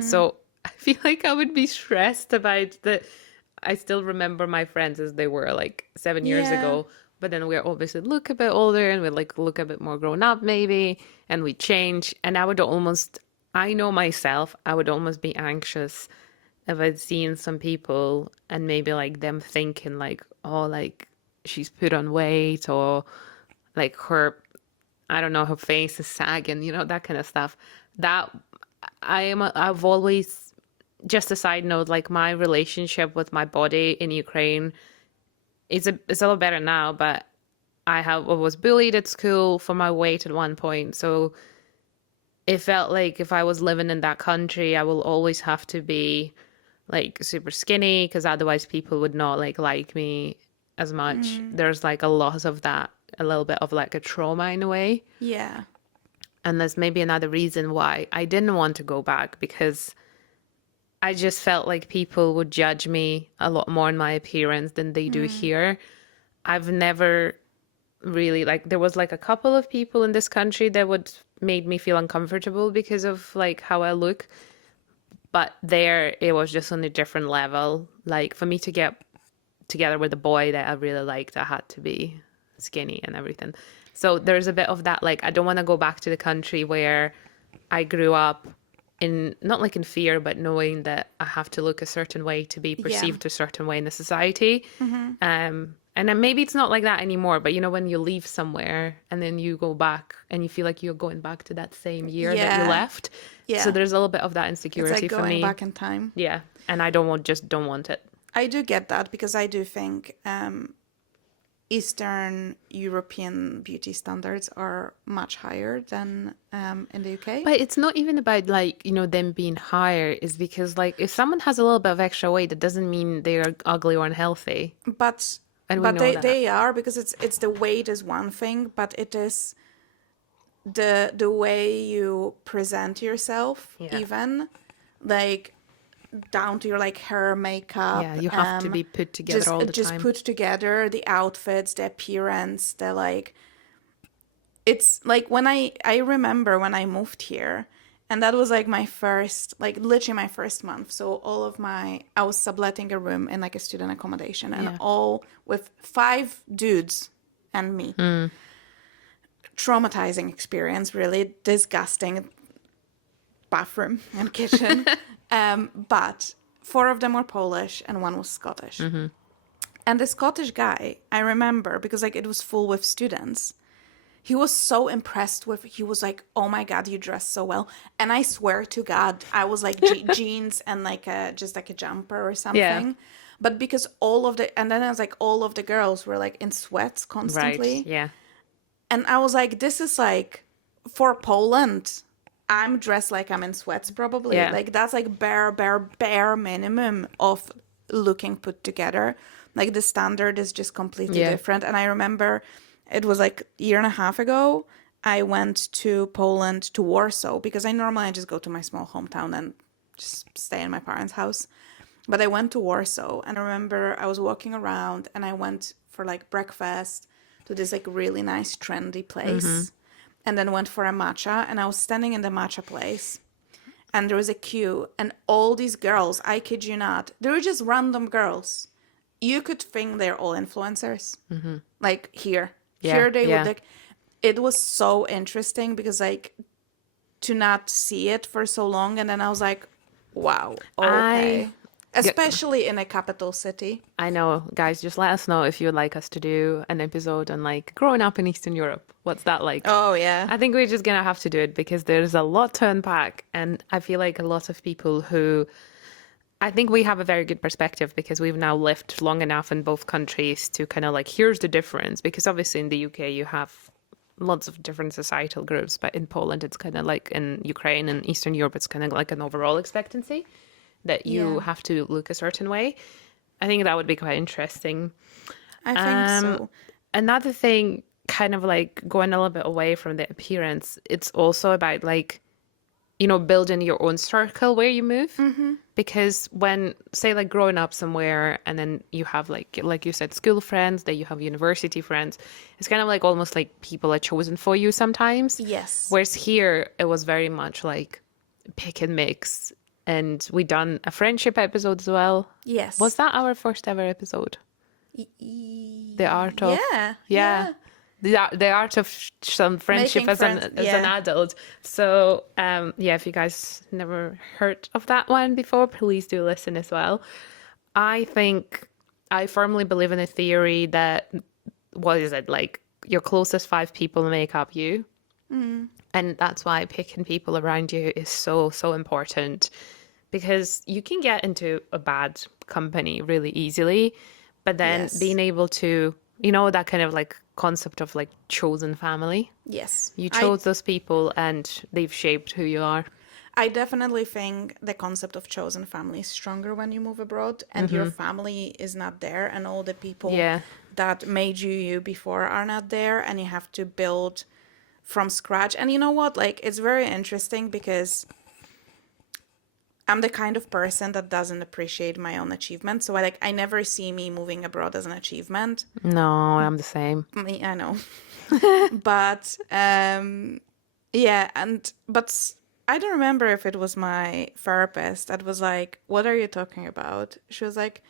So I feel like I would be stressed about the. I still remember my friends as they were like 7 years Yeah. ago, but then we're obviously look a bit older and we like look a bit more grown up maybe, and we change. And I know myself, I would almost be anxious if I'd seen some people and maybe like them thinking like, oh, like she's put on weight or like I don't know, her face is sagging, that kind of stuff. That I've always, just a side note, like my relationship with my body in Ukraine it's a little better now, but I was bullied at school for my weight at one point. So it felt like if I was living in that country, I will always have to be like super skinny because otherwise people would not like me as much. There's like a lot of that, a little bit of like a trauma in a way. Yeah. And there's maybe another reason why I didn't want to go back because I just felt like people would judge me a lot more in my appearance than they do here. I've never really like there was like a couple of people in this country that would made me feel uncomfortable because of like how I look. But there it was just on a different level. Like for me to get together with a boy that I really liked, I had to be skinny and everything. So there's a bit of that, like I don't want to go back to the country where I grew up in, not like in fear, but knowing that I have to look a certain way to be perceived a certain way in the society. And then maybe it's not like that anymore, but when you leave somewhere and then you go back and you feel like you're going back to that same year that you Yeah. left. Yeah. So there's a little bit of that It's insecurity like for going me. back in time. Yeah. And I just don't want it. I do get that because I do think Eastern European beauty standards are much higher than in the UK. But it's not even about like, them being higher. It's because like if someone has a little bit of extra weight, that doesn't mean they're ugly or unhealthy. But And we know that. they are because it's the weight is one thing, but it is the way you present yourself, Yeah. even like down to your like hair, makeup. Yeah, you have to be put together all the just time. put together the outfits, the appearance, the like. It's like when I remember when I moved here, and that was like my first, like literally my first month. So I was subletting a room in like a student accommodation, and all with 5 dudes and me. traumatizing experience, really disgusting bathroom and kitchen. But 4 of them were Polish and 1 was Scottish. And the Scottish guy, I remember, because like it was full with students, he was so impressed with, he was like, oh my God, you dress so well. And I swear to God, I was like jeans and like just like a jumper or something. Yeah. But because and then I was like, all of the girls were like in sweats constantly. Right. Yeah. And I was like, this is like, for Poland, I'm dressed like I'm in sweats probably. Yeah. Like that's like bare minimum of looking put together. Like the standard is just completely different. And I remember it was like a year and a half ago, I went to Poland, to Warsaw, because I normally just go to my small hometown and just stay in my parents' house. But I went to Warsaw, and I remember I was walking around and I went for like breakfast to this like really nice trendy place, and then went for a matcha, and I was standing in the matcha place and there was a queue, and all these girls, I kid you not, they were just random girls. You could think they're all influencers. Like here they would like, it was so interesting because like to not see it for so long, and then I was like, wow, okay. Especially in a capital city. I know, guys, just let us know if you would like us to do an episode on like growing up in Eastern Europe. What's that like? Oh, yeah. I think we're just gonna have to do it because there's a lot to unpack. And I feel like a lot of people who, I think we have a very good perspective because we've now lived long enough in both countries to kind of like, here's the difference. Because obviously in the UK you have lots of different societal groups, but in Poland it's kind of like, in Ukraine and Eastern Europe it's kind of like an overall expectancy that you have to look a certain way. I think that would be quite interesting. I think so. Another thing, kind of like going a little bit away from the appearance, it's also about like, you know, building your own circle where you move. Because when, say, like growing up somewhere and then you have like you said, school friends, then you have university friends, it's kind of like almost like people are chosen for you sometimes. Yes. Whereas here, it was very much like pick and mix. And we done a friendship episode as well. Yes. Was that our first ever episode? The art of Yeah. The art of some friendship as an adult. So if you guys never heard of that one before, please do listen as well. I firmly believe in a theory that, what is it, like your closest 5 people make up you. And that's why picking people around you is so, so important, because you can get into a bad company really easily, but then being able to, you know, that kind of like concept of like chosen family. Yes. You chose those people and they've shaped who you are. I definitely think the concept of chosen family is stronger when you move abroad and your family is not there, and all the people that made you before are not there, and you have to build from scratch. And you know what, like, it's very interesting because I'm the kind of person that doesn't appreciate my own achievements. So I never see me moving abroad as an achievement. No, I'm the same. I know. But but I don't remember if it was my therapist that was like, what are you talking about? She was like,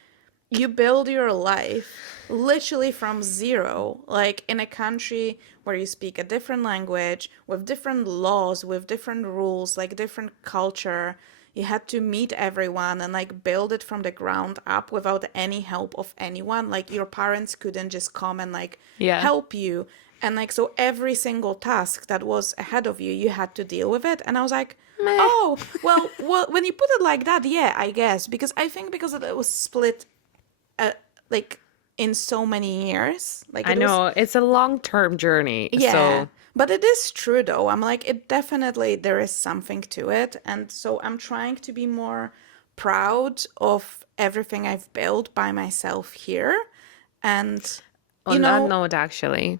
you build your life literally from zero, like in a country where you speak a different language, with different laws, with different rules, like different culture. You had to meet everyone and like build it from the ground up without any help of anyone. Like your parents couldn't just come and like help you. And like, so every single task that was ahead of you, you had to deal with it. And I was like, oh, well, when you put it like that, yeah, I guess. Because I think because it was split like in so many years, like I know it's a long-term journey. So. But it is true though. I'm like, it definitely, there is something to it. And so I'm trying to be more proud of everything I've built by myself here. And on that note, actually,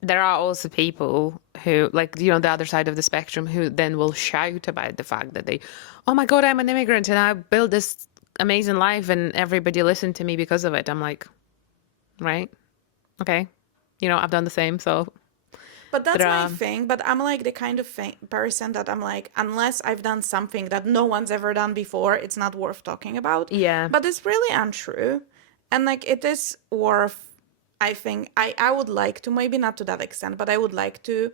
there are also people who, like, you know, the other side of the spectrum, who then will shout about the fact that they, oh my God, I'm an immigrant and I built this amazing life and everybody listened to me because of it. I'm like, right? Okay. You know, I've done the same, so. But that's my thing. But I'm like the kind of person that I'm like, unless I've done something that no one's ever done before, it's not worth talking about. Yeah. But it's really untrue. And like, it is worth I think I would like to, maybe not to that extent, but I would like to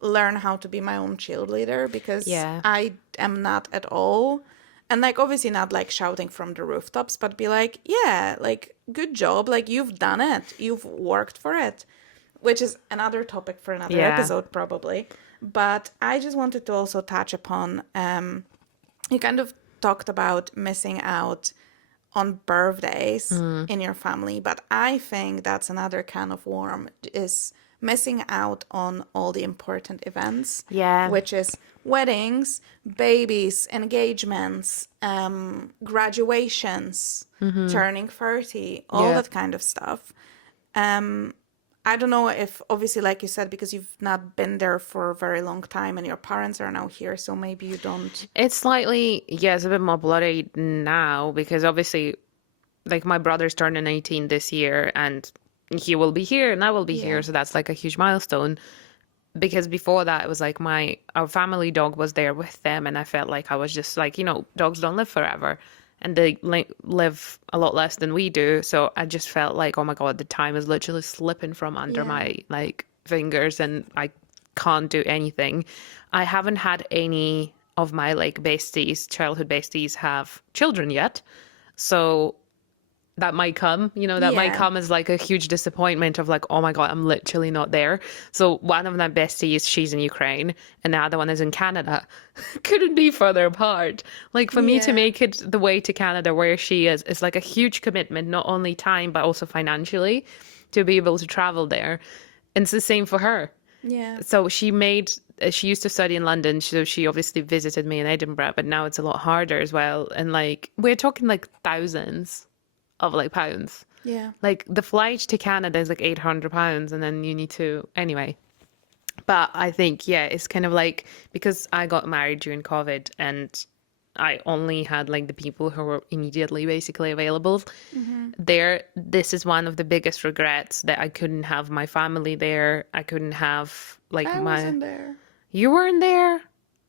learn how to be my own cheerleader because Yeah. I am not at all. And like obviously not like shouting from the rooftops, but be like, yeah, like good job, like you've done it. You've worked for it. Which is another topic for another Yeah. episode probably. But I just wanted to also touch upon you kind of talked about missing out on birthdays in your family, but I think that's another can of worm is missing out on all the important events, Yeah. which is weddings, babies, engagements, graduations, turning 30, all Yeah. that kind of stuff. I don't know if, obviously, like you said, because you've not been there for a very long time and your parents are now here, so maybe you don't. It's slightly, yeah, it's a bit more bloody now because obviously, like, my brother's turning 18 this year and he will be here and I will be Yeah. here. So that's like a huge milestone. Because before that, it was like our family dog was there with them. And I felt like I was just like, dogs don't live forever and they live a lot less than we do. So I just felt like, oh my God, the time is literally slipping from under Yeah. my like fingers and I can't do anything. I haven't had any of my like besties, childhood besties, have children yet. So that might come, that might Yeah. come as like a huge disappointment of like, oh my God, I'm literally not there. So one of my besties, she's in Ukraine and the other one is in Canada. Couldn't be further apart. Like for me to Yeah. make it the way to Canada where she is like a huge commitment, not only time, but also financially to be able to travel there. And it's the same for her. Yeah. So she used to study in London, so she obviously visited me in Edinburgh, but now it's a lot harder as well. And like, we're talking like thousands of like pounds. Yeah. Like the flight to Canada is like £800 and then you need to anyway. But I think yeah, it's kind of like because I got married during COVID and I only had like the people who were immediately basically available. This is one of the biggest regrets that I couldn't have my family there. I couldn't have like I wasn't there. you weren't there?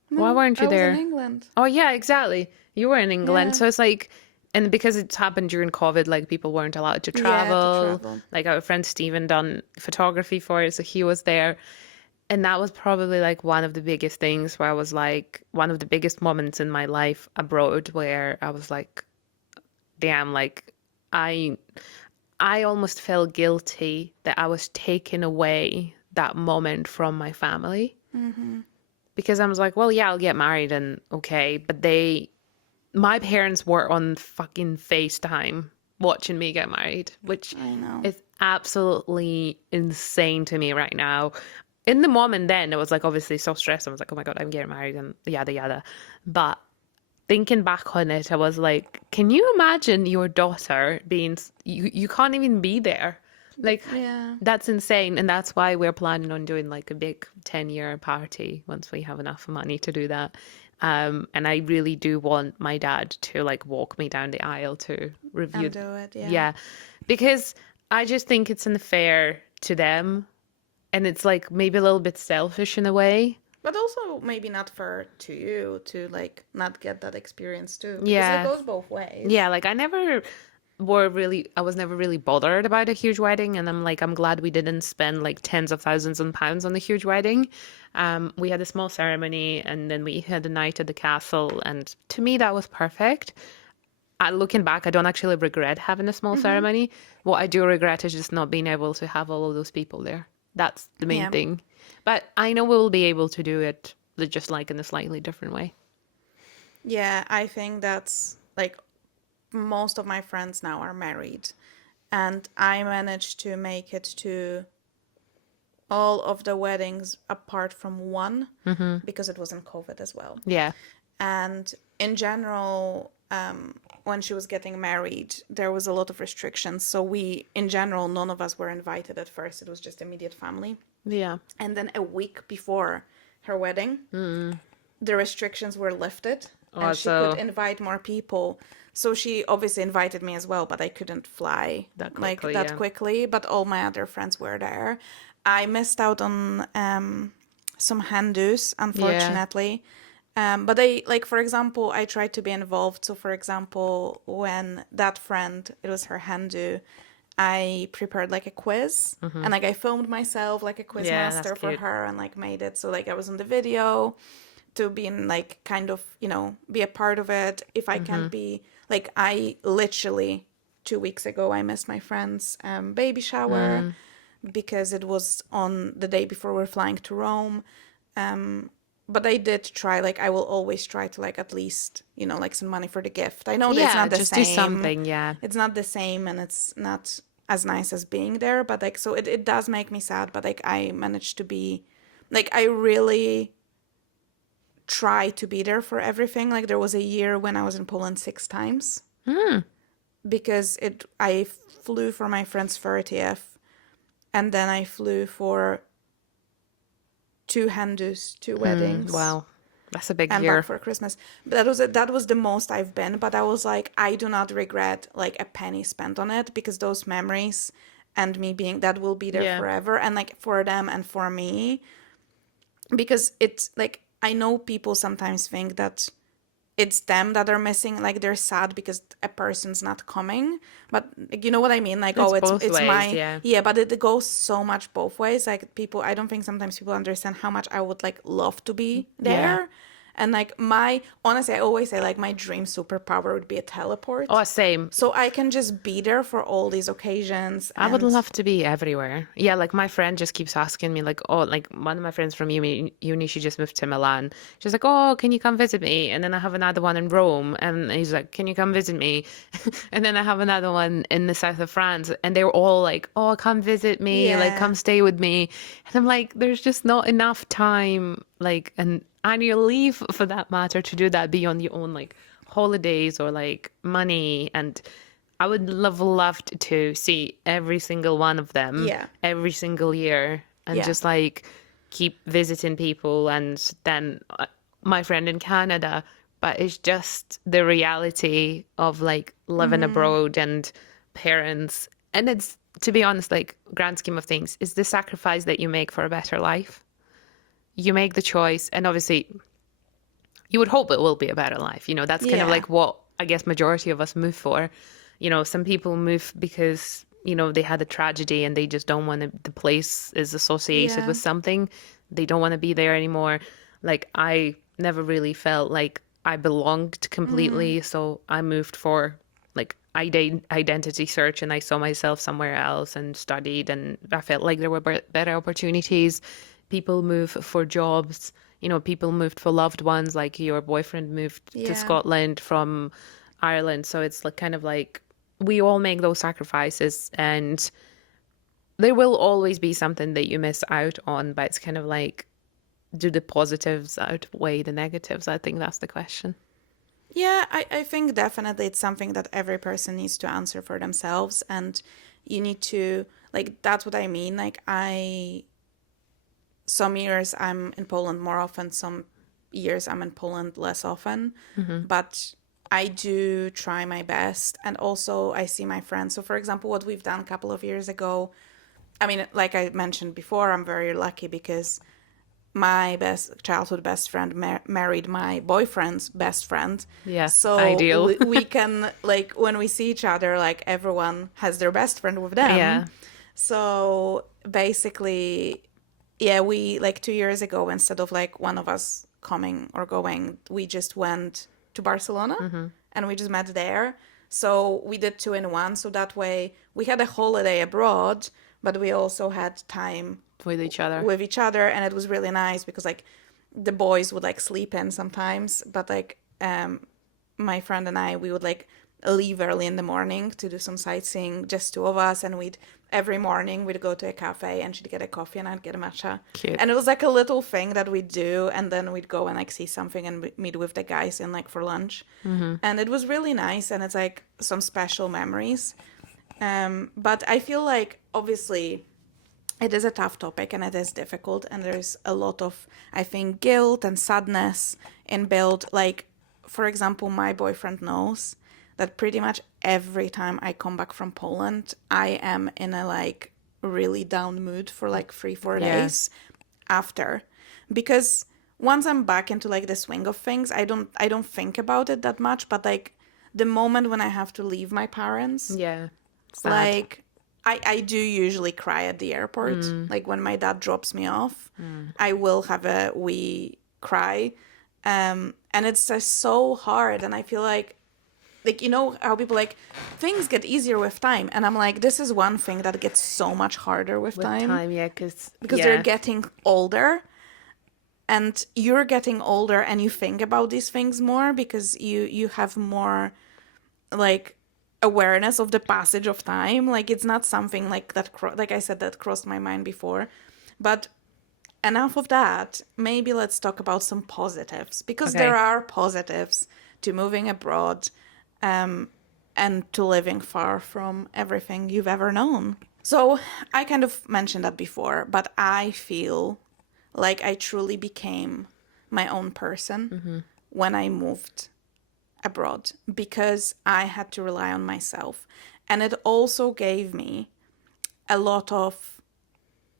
Why No, weren't I you was in there? England. Oh yeah, exactly. You were in England, Yeah. so it's like, and because it's happened during COVID, like people weren't allowed to Yeah, to travel. travel. Like our friend Steven done photography for it, so he was there, and that was probably like one of the biggest things where I was like one of the biggest moments in my life abroad where I was like, damn, like I I almost felt guilty that I was taking away that moment from my family because I was like, well, yeah, I'll get married and okay, but my parents were on fucking FaceTime watching me get married, which I know. is absolutely insane to me right now. In the moment then, it was like obviously so stressed. I was like, oh my God, I'm getting married and yada yada. But thinking back on it, I was like, can you imagine your daughter being, you can't even be there. Like, Yeah. that's insane. And that's why we're planning on doing like a big 10-year party once we have enough money to do that. And I really do want my dad to like walk me down the aisle to review. And do it, yeah. Yeah, because I just think it's unfair to them. And it's like maybe a little bit selfish in a way. But also maybe not fair to you to like not get that experience too. Because it Yeah. goes both ways. Yeah, like I was never really bothered about a huge wedding. And I'm glad we didn't spend like tens of thousands of pounds on a huge wedding. We had a small ceremony and then we had a night at the castle. And to me, that was perfect. Looking back, I don't actually regret having a small ceremony. What I do regret is just not being able to have all of those people there. That's the main Yeah. thing. But I know we'll be able to do it just like in a slightly different way. Yeah, I think that's like most of my friends now are married. And I managed to make it to all of the weddings apart from one because it was in COVID as well. Yeah. And in general, when she was getting married, there was a lot of restrictions. So in general, none of us were invited at first. It was just immediate family. Yeah. And then a week before her wedding, the restrictions were lifted and she so- could invite more people. So she obviously invited me as well, but I couldn't fly That like quickly, that yeah. quickly. But all my other friends were there. I missed out on some hand-dos, unfortunately. But they, like, for example, I tried to be involved. So, for example, when that friend, it was her hand-do, I prepared like a quiz and like I filmed myself like a quiz Yeah, that's master for cute. her and like made it so like I was in the video to be in like kind of, be a part of it. If I can't be like, I literally 2 weeks ago I missed my friend's baby shower because it was on the day before we're flying to Rome. But I did try, like, I will always try to, like, at least, like, send money for the gift. I know that it's Yeah, not the just do same. something. Yeah. It's not the same, and it's not as nice as being there. But, like, so it does make me sad. But, like, I managed to be, like, I really try to be there for everything. Like, there was a year when I was in Poland 6 times. Because I flew for my friend's 30th, and then I flew for 2 handus, 2 weddings, Wow. That's a big and year. back for Christmas. But that was the most I've been. But I was like, I do not regret like a penny spent on it, because those memories and me being that will be there Yeah. forever, and like for them and for me, because it's like I know people sometimes think that it's them that are missing, like they're sad because a person's not coming, but like, you know what I mean, like, It's oh, both it's ways, my, yeah. yeah, but it goes so much both ways. Like people, I don't think sometimes people understand how much I would like love to be Yeah. there. And like honestly, I always say like my dream superpower would be a teleport, Oh, same. so I can just be there for all these occasions. I would And love to be everywhere. Yeah, like my friend just keeps asking me, like, oh, like one of my friends from uni, she just moved to Milan. She's like, oh, can you come visit me? And then I have another one in Rome, and he's like, can you come visit me? And then I have another one in the south of France, and they're all like, oh, come visit me, like, yeah, come stay with me. And I'm like, there's just not enough time, like, and annual leave for that matter, to do that beyond your own like holidays or like money. And I would have loved to see every single one of them yeah, every single year, and yeah, just like keep visiting people. And then my friend in Canada, but it's just the reality of like living abroad and parents. And it's, to be honest, like grand scheme of things, is the sacrifice that you make for a better life. You make the choice, and obviously you would hope it will be a better life. That's kind of yeah, like what I guess majority of us move for. Some people move because, they had a tragedy and they just don't want to, the place is associated yeah, with something. They don't want to be there anymore. Like I never really felt like I belonged completely. So I moved for like identity search, and I saw myself somewhere else and studied, and I felt like there were better opportunities. People move for jobs, people moved for loved ones, like your boyfriend moved to yeah. Scotland from Ireland. So it's like kind of like we all make those sacrifices, and there will always be something that you miss out on, but it's kind of like, do the positives outweigh the negatives? I think that's the question. Yeah, I think definitely it's something that every person needs to answer for themselves. And you need to, like, that's what I mean. Like, some years I'm in Poland more often, some years I'm in Poland less often. But I do try my best. And also, I see my friends. So, for example, what we've done a couple of years ago, I mean, like I mentioned before, I'm very lucky because my childhood best friend married my boyfriend's best friend. Yeah, So ideal. we can, like, when we see each other, like, everyone has their best friend with them. Yeah. So basically, yeah, we, like, 2 years ago, instead of, like, one of us coming or going, we just went to Barcelona and we just met there. So we did 2 in 1. So that way we had a holiday abroad, but we also had time With each other. and it was really nice because like the boys would like sleep in sometimes, but like my friend and I, we would like leave early in the morning to do some sightseeing, just two of us, and every morning we'd go to a cafe and she'd get a coffee and I'd get a matcha. Cute. And it was like a little thing that we'd do, and then we'd go and like see something and meet with the guys in like for lunch. And it was really nice, and it's like some special memories. But I feel like obviously it is a tough topic and it is difficult, and there's a lot of, I think, guilt and sadness inbuilt. Like, for example, my boyfriend knows that pretty much every time I come back from Poland, I am in a like really down mood for like 3-4 Yeah. days after, because once I'm back into like the swing of things, I don't think about it that much, but like the moment when I have to leave my parents, Yeah. Sad. like I do usually cry at the airport. Like when my dad drops me off, I will have a wee cry. And it's just so hard. And I feel like, you know how people like, things get easier with time. And I'm like, this is one thing that gets so much harder with With time time, yeah, because they're getting older. And you're getting older and you think about these things more because you have more like awareness of the passage of time. Like it's not something like that like I said, that crossed my mind before. But enough of that. Maybe let's talk about some positives, because there Okay. are positives to moving abroad, and to living far from everything you've ever known. So I kind of mentioned that before, but I feel like I truly became my own person when I moved abroad, because I had to rely on myself. And it also gave me a lot of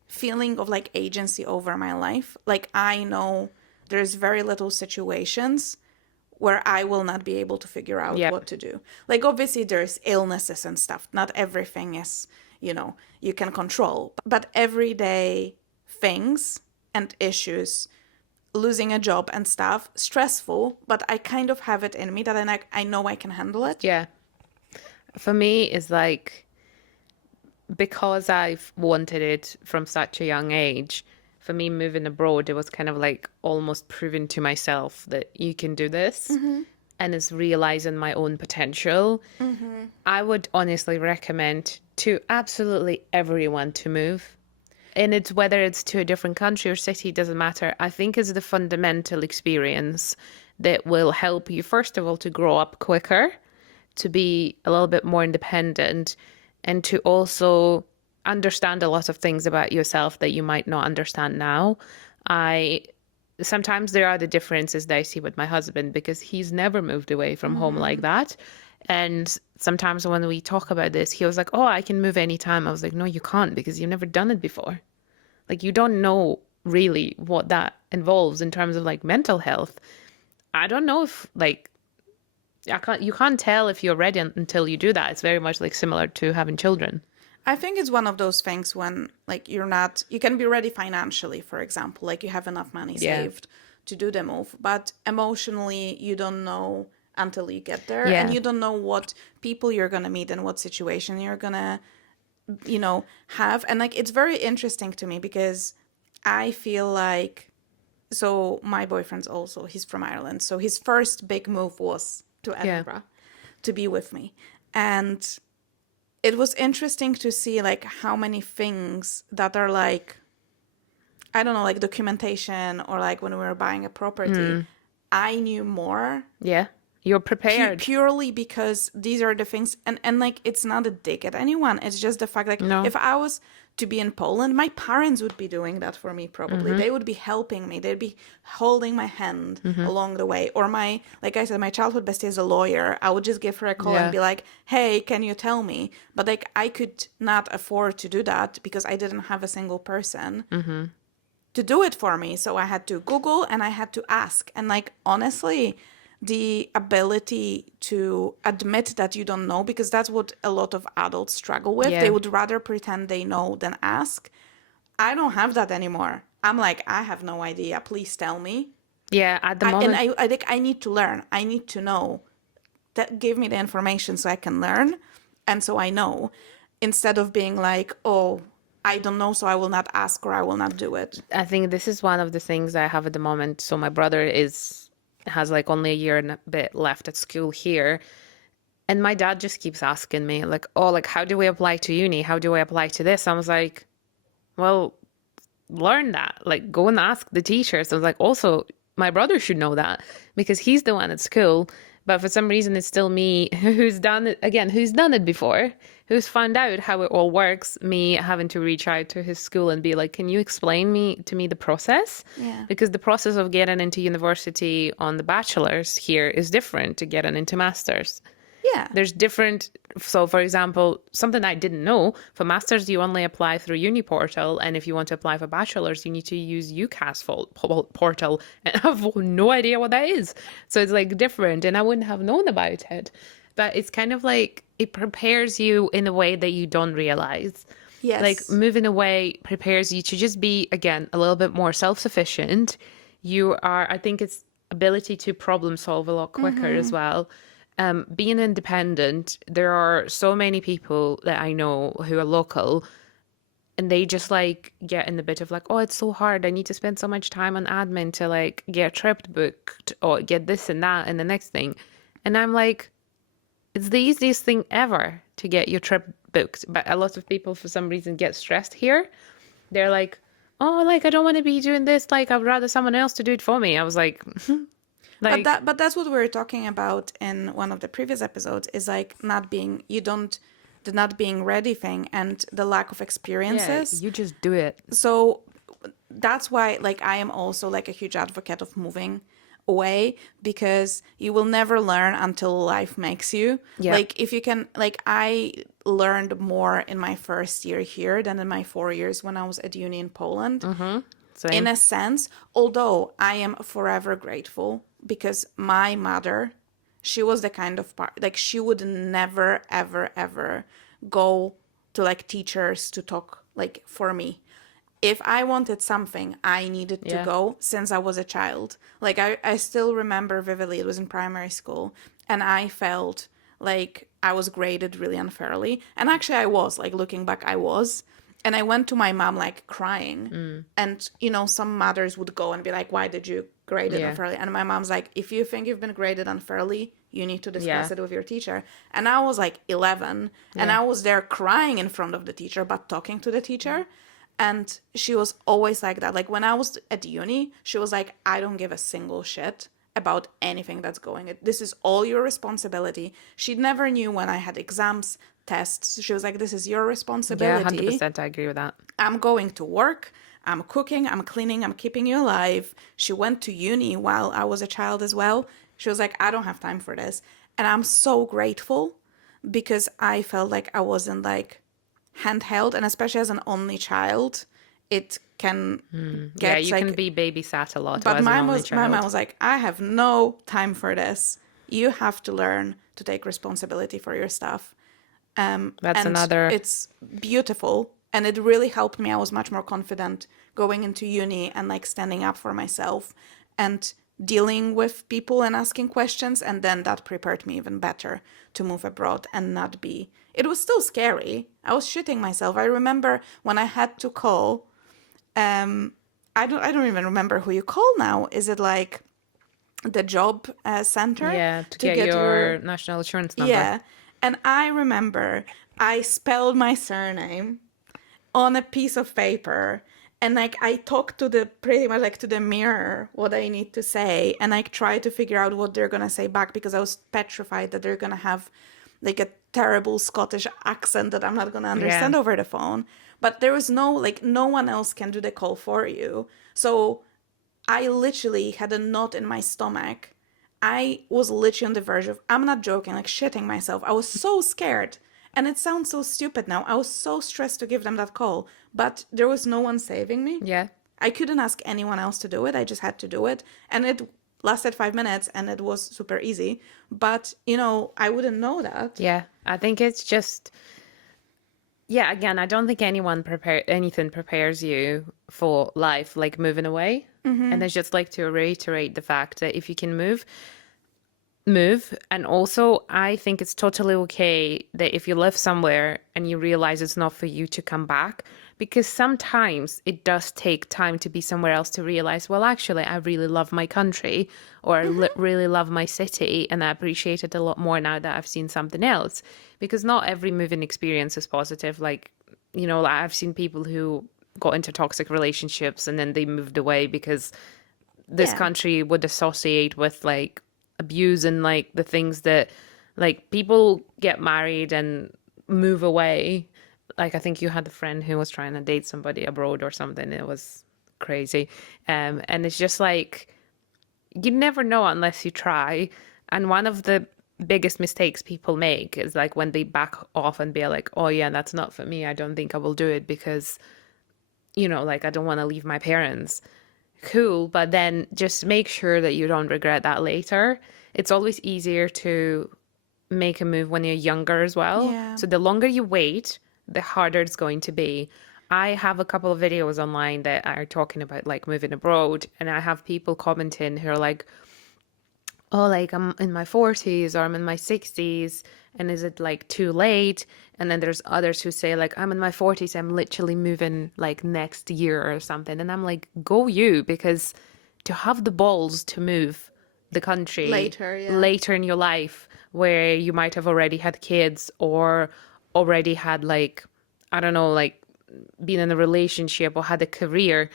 feeling of like agency over my life. Like I know there's very little situations where I will not be able to figure out Yeah. what to do. Like obviously there's illnesses and stuff. Not everything is, you can control. But everyday things and issues, losing a job and stuff, stressful, but I kind of have it in me that I know I can handle it. Yeah. For me, it's like, because I've wanted it from such a young age, for me, moving abroad, it was kind of like almost proving to myself that you can do this. And it's realizing my own potential. I would honestly recommend to absolutely everyone to move. And it's whether it's to a different country or city, doesn't matter. I think it's the fundamental experience that will help you, first of all, to grow up quicker, to be a little bit more independent, and to also understand a lot of things about yourself that you might not understand now. I Sometimes there are the differences that I see with my husband, because he's never moved away from home like that. And sometimes when we talk about this, he was like, "Oh, I can move anytime." I was like, "No, you can't, because you've never done it before. Like, you don't know really what that involves in terms of like mental health." I don't know if like you can't tell if you're ready until you do that. It's very much like similar to having children. I think it's one of those things when like you can be ready financially, for example, like you have enough money Yeah. saved to do the move, but emotionally you don't know until you get there, and Yeah. you don't know what people you're going to meet and what situation you're going to have. And like it's very interesting to me because I feel like, so my boyfriend's also, he's from Ireland, so his first big move was to Yeah. Edinburgh to be with me. And it was interesting to see like how many things that are like, I don't know, like documentation, or like when we were buying a property, I knew more Yeah. You're prepared. purely because these are the things. And like it's not a dig at anyone, it's just the fact like No. if I was to be in Poland, my parents would be doing that for me probably. They would be helping me, they'd be holding my hand along the way. Or my, like I said, my childhood bestie is a lawyer, I would just give her a call Yeah. and be like, "Hey, can you tell me?" But like I could not afford to do that because I didn't have a single person to do it for me. So I had to Google and I had to ask. And like honestly, the ability to admit that you don't know, because that's what a lot of adults struggle with. Yeah. They would rather pretend they know than ask. I don't have that anymore. I'm like, I have no idea. Please tell me. Yeah. At the And moment. I think I need to learn. I need to know. That give me the information so I can learn, and so I know, instead of being like, "Oh, I don't know, so I will not ask or I will not do it." I think this is one of the things I have at the moment. So my brother has like only a year and a bit left at school here. And my dad just keeps asking me, like, "Oh, like, how do we apply to uni? How do I apply to this?" I was like, "Well, learn that. Like, go and ask the teachers." I was like, also, my brother should know that because he's the one at school. But for some reason, it's still me who's done it again, who's done it before, who's found out how it all works. Me having to reach out to his school and be like, "Can you explain to me the process?" Yeah. Because the process of getting into university on the bachelor's here is different to getting into master's. Yeah. There's different. So, for example, something I didn't know, for masters, you only apply through Uni Portal. And if you want to apply for bachelor's, you need to use UCAS portal. And I have no idea what that is. So it's like different. And I wouldn't have known about it. But it's kind of like it prepares you in a way that you don't realize. Like Yes. moving away prepares you to just be, again, a little bit more self-sufficient. You are, I think it's ability to problem solve a lot quicker as well. Being independent, there are so many people that I know who are local and they just like get in the bit of like, oh, it's so hard. I need to spend so much time on admin to like get a trip booked or get this and that and the next thing. And I'm like, it's the easiest thing ever to get your trip booked. But a lot of people, for some reason, get stressed here. They're like, oh, like, I don't want to be doing this. Like, I'd rather someone else to do it for me. I was like, But like, that's what we were talking about in one of the previous episodes, is like not being, you don't, the not being ready thing and the lack of yeah, experiences. you just do it. So that's why, like, I am also like a huge advocate of moving away, because you will never learn until life makes you. Yeah. Like, if you can, like, I learned more in my first year here than in my 4 years when I was at uni in Poland. Same. In a sense, although I am forever grateful, because my mother, she was the kind of like, she would never ever ever go to like teachers to talk like for me. If I wanted something, I needed to Yeah. go since I was a child. Like, I still remember vividly, it was in primary school, and I felt like I was graded really unfairly. And actually, I was, like, looking back, I was. And I went to my mom, like, crying. And, you know, some mothers would go and be like, why did you grade it Yeah. unfairly? And my mom's like, if you think you've been graded unfairly, you need to discuss Yeah. it with your teacher. And I was like 11, and I was there crying in front of the teacher, but talking to the teacher. And she was always like that. Like, when I was at uni, she was like, I don't give a single shit about anything that's going on. This is all your responsibility. She never knew when I had exams, tests. She was like, this is your Yeah, responsibility. 100%. I agree with that. I'm going to work. I'm cooking. I'm cleaning. I'm keeping you alive. She went to uni while I was a child as well. She was like, I don't have time for this. And I'm so grateful, because I felt like I wasn't like handheld, and especially as an only child, it can Yeah, get you like. can be babysat a lot But as an only my mom child. was like, I have no time for this. You have to learn to take responsibility for your stuff. That's And another. it's beautiful, and it really helped me. I was much more confident going into uni and like standing up for myself and dealing with people and asking questions, and then that prepared me even better to move abroad and not be. It was still scary. I was shitting myself. I remember when I had to call. I don't even remember who you call now. Is it like the job center Yeah, to get your national insurance number. Yeah. And I remember I spelled my surname on a piece of paper, and like I talked to the pretty much like to the mirror what I need to say, and like try to figure out what they're gonna say back, because I was petrified that they're gonna have like a terrible Scottish accent that I'm not gonna understand over the phone. But there was no, like, no one else can do the call for you. So I literally had a knot in my stomach. I was literally on the verge of, I'm not joking, like shitting myself. I was so scared. And it sounds so stupid now. I was so stressed to give them that call, but there was no one saving me. Yeah. I couldn't ask anyone else to do it. I just had to do it. And it lasted 5 minutes, and it was super easy. But, you know, I wouldn't know that. Yeah. I think it's just, yeah, again, I don't think anything prepares you for life like moving away. And it's just like to reiterate the fact that if you can move. And also, I think it's totally okay that if you live somewhere and you realize it's not for you, to come back, because sometimes it does take time to be somewhere else to realize, well, actually, I really love my country, or I really love my city, and I appreciate it a lot more now that I've seen something else. Because not every moving experience is positive. Like, you know, I've seen people who got into toxic relationships and then they moved away because this Yeah. country would associate with like abuse and like the things that, like, people get married and move away. Like, I think you had a friend who was trying to date somebody abroad or something. It was crazy. And it's just like, you never know unless you try. And one of the biggest mistakes people make is like when they back off and be like, oh yeah, that's not for me. I don't think I will do it because, you know, like, I don't want to leave my parents. Cool, but then just make sure that you don't regret that later. It's always easier to make a move when you're younger as well. Yeah. So the longer you wait, the harder it's going to be. I have a couple of videos online that are talking about like moving abroad, and I have people commenting who are like, oh, like I'm in my 40s or I'm in my 60s, and is it like too late? And then there's others who say like I'm in my 40s, I'm literally moving like next year or something. And I'm like, go you, because to have the balls to move the country Later, yeah. later in your life where you might have already had kids or already had like, I don't know, like been in a relationship or had a career,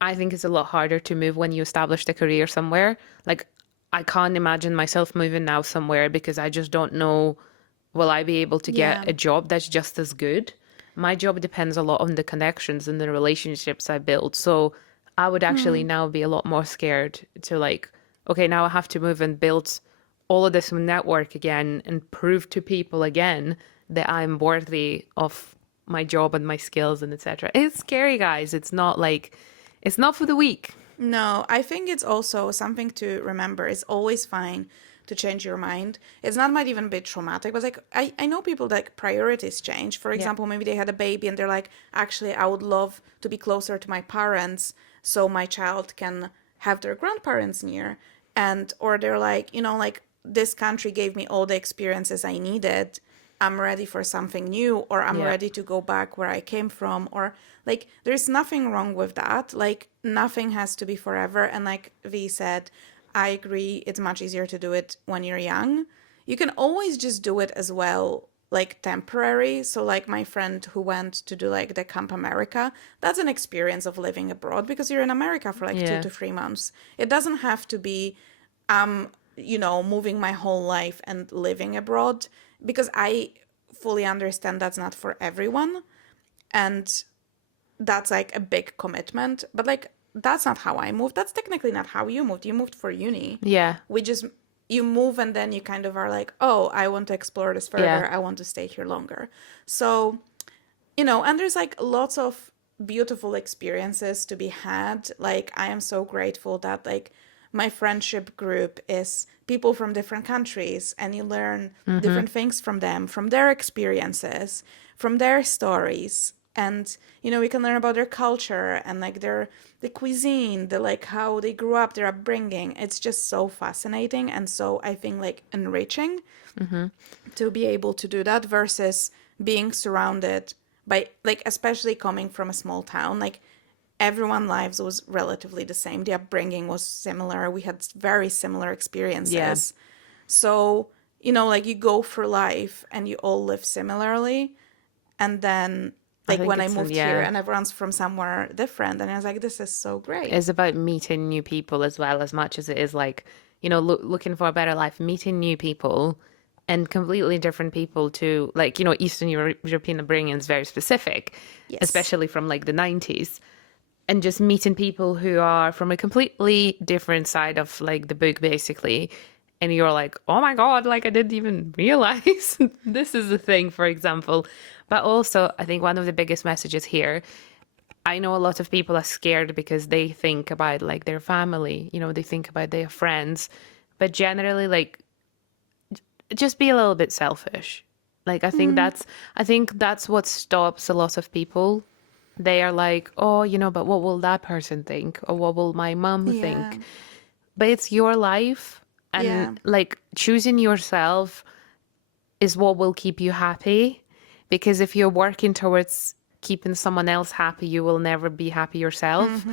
I think it's a lot harder to move when you established a career somewhere. Like, I can't imagine myself moving now somewhere because I just don't know, will I be able to Yeah. get a job that's just as good? My job depends a lot on the connections and the relationships I build. So I would actually now be a lot more scared to like, okay, now I have to move and build all of this network again and prove to people again that I'm worthy of my job and my skills and etc. It's scary, guys. It's not like, it's not for the weak. No, I think it's also something to remember. It's always fine to change your mind. It's not might even be traumatic, but like I know people that like, priorities change. For Yeah. example, maybe they had a baby and they're like, actually, I would love to be closer to my parents so my child can have their grandparents near. And, or they're like, like this country gave me all the experiences I needed. I'm ready for something new, or I'm Yeah. ready to go back where I came from, or like there's nothing wrong with that. Like nothing has to be forever. And like V said, I agree, it's much easier to do it when you're young. You can always just do it as well, like temporary. So like my friend who went to do like the Camp America, that's an experience of living abroad because you're in America for like two Yeah. to 3 months. It doesn't have to be moving my whole life and living abroad, because I fully understand that's not for everyone. And that's like a big commitment. But like, that's not how I moved. That's technically not how you moved. You moved for uni. Yeah. We just, you move and then you kind of are like, oh, I want to explore this Yeah. further. I want to stay here longer. So, and there's like lots of beautiful experiences to be had. Like, I am so grateful that like my friendship group is people from different countries, and you learn different things from them, from their experiences, from their stories. And we can learn about their culture and like the cuisine, the like how they grew up, their upbringing. It's just so fascinating, and so I think like enriching to be able to do that versus being surrounded by like, especially coming from a small town, like everyone's lives was relatively the same. The upbringing was similar. We had very similar Yeah. experiences. So, like you go through life and you all live similarly. And then, I like think when I it's, moved here yeah, and everyone's from somewhere different, and I was like, this is so great. it's about meeting new people as well, as much as it is like, looking for a better life, meeting new people and completely different people to like, Eastern European upbringing is very specific, Yes. especially from like the 90s. And just meeting people who are from a completely different side of like the book, basically. And you're like, oh my God, like I didn't even realize this is a thing, for example. But also, I think one of the biggest messages here, I know a lot of people are scared because they think about like their family, they think about their friends. But generally, like, just be a little bit selfish. Like, I think that's what stops a lot of people. They are like, oh, but what will that person think? Or what will my mom Yeah. think? But it's your life. Yeah. And like choosing yourself is what will keep you happy. Because if you're working towards keeping someone else happy, you will never be happy yourself.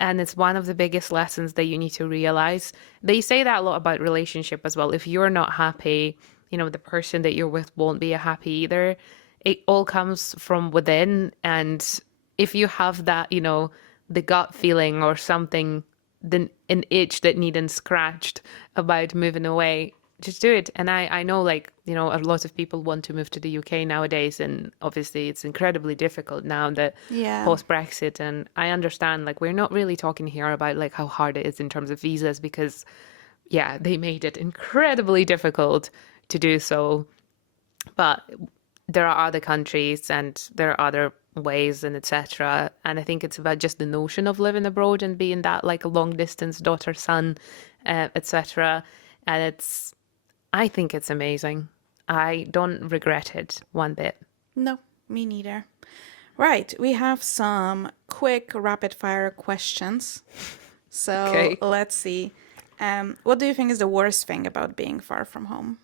And it's one of the biggest lessons that you need to realize. They say that a lot about relationship as well. If you're not happy, the person that you're with won't be happy either. It all comes from within. And if you have that, the gut feeling or something, then an itch that needn't scratched about moving away, just do it. And I know like, a lot of people want to move to the UK nowadays. And obviously it's incredibly difficult now that Yeah. post Brexit. And I understand like we're not really talking here about like how hard it is in terms of visas because yeah, they made it incredibly difficult to do so. But there are other countries and there are other ways and etc. And I think it's about just the notion of living abroad and being that like a long distance daughter son, etc. And I think it's amazing. I don't regret it one bit. No, me neither. Right, we have some quick rapid fire questions. So Okay. let's see. What do you think is the worst thing about being far from home?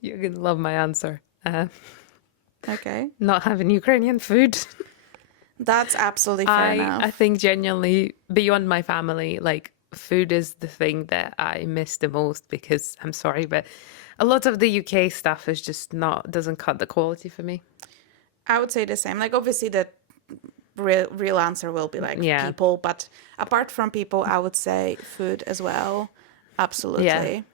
You're going to love my answer. Okay, Not having Ukrainian food. that's absolutely fair I enough. think genuinely beyond my family, like food is the thing that I miss the most because I'm sorry, but a lot of the UK stuff is just not doesn't cut the quality for me. I would say the same. Like, obviously, the real answer will be like Yeah. people, but apart from people, I would say food as well. Yeah. Absolutely.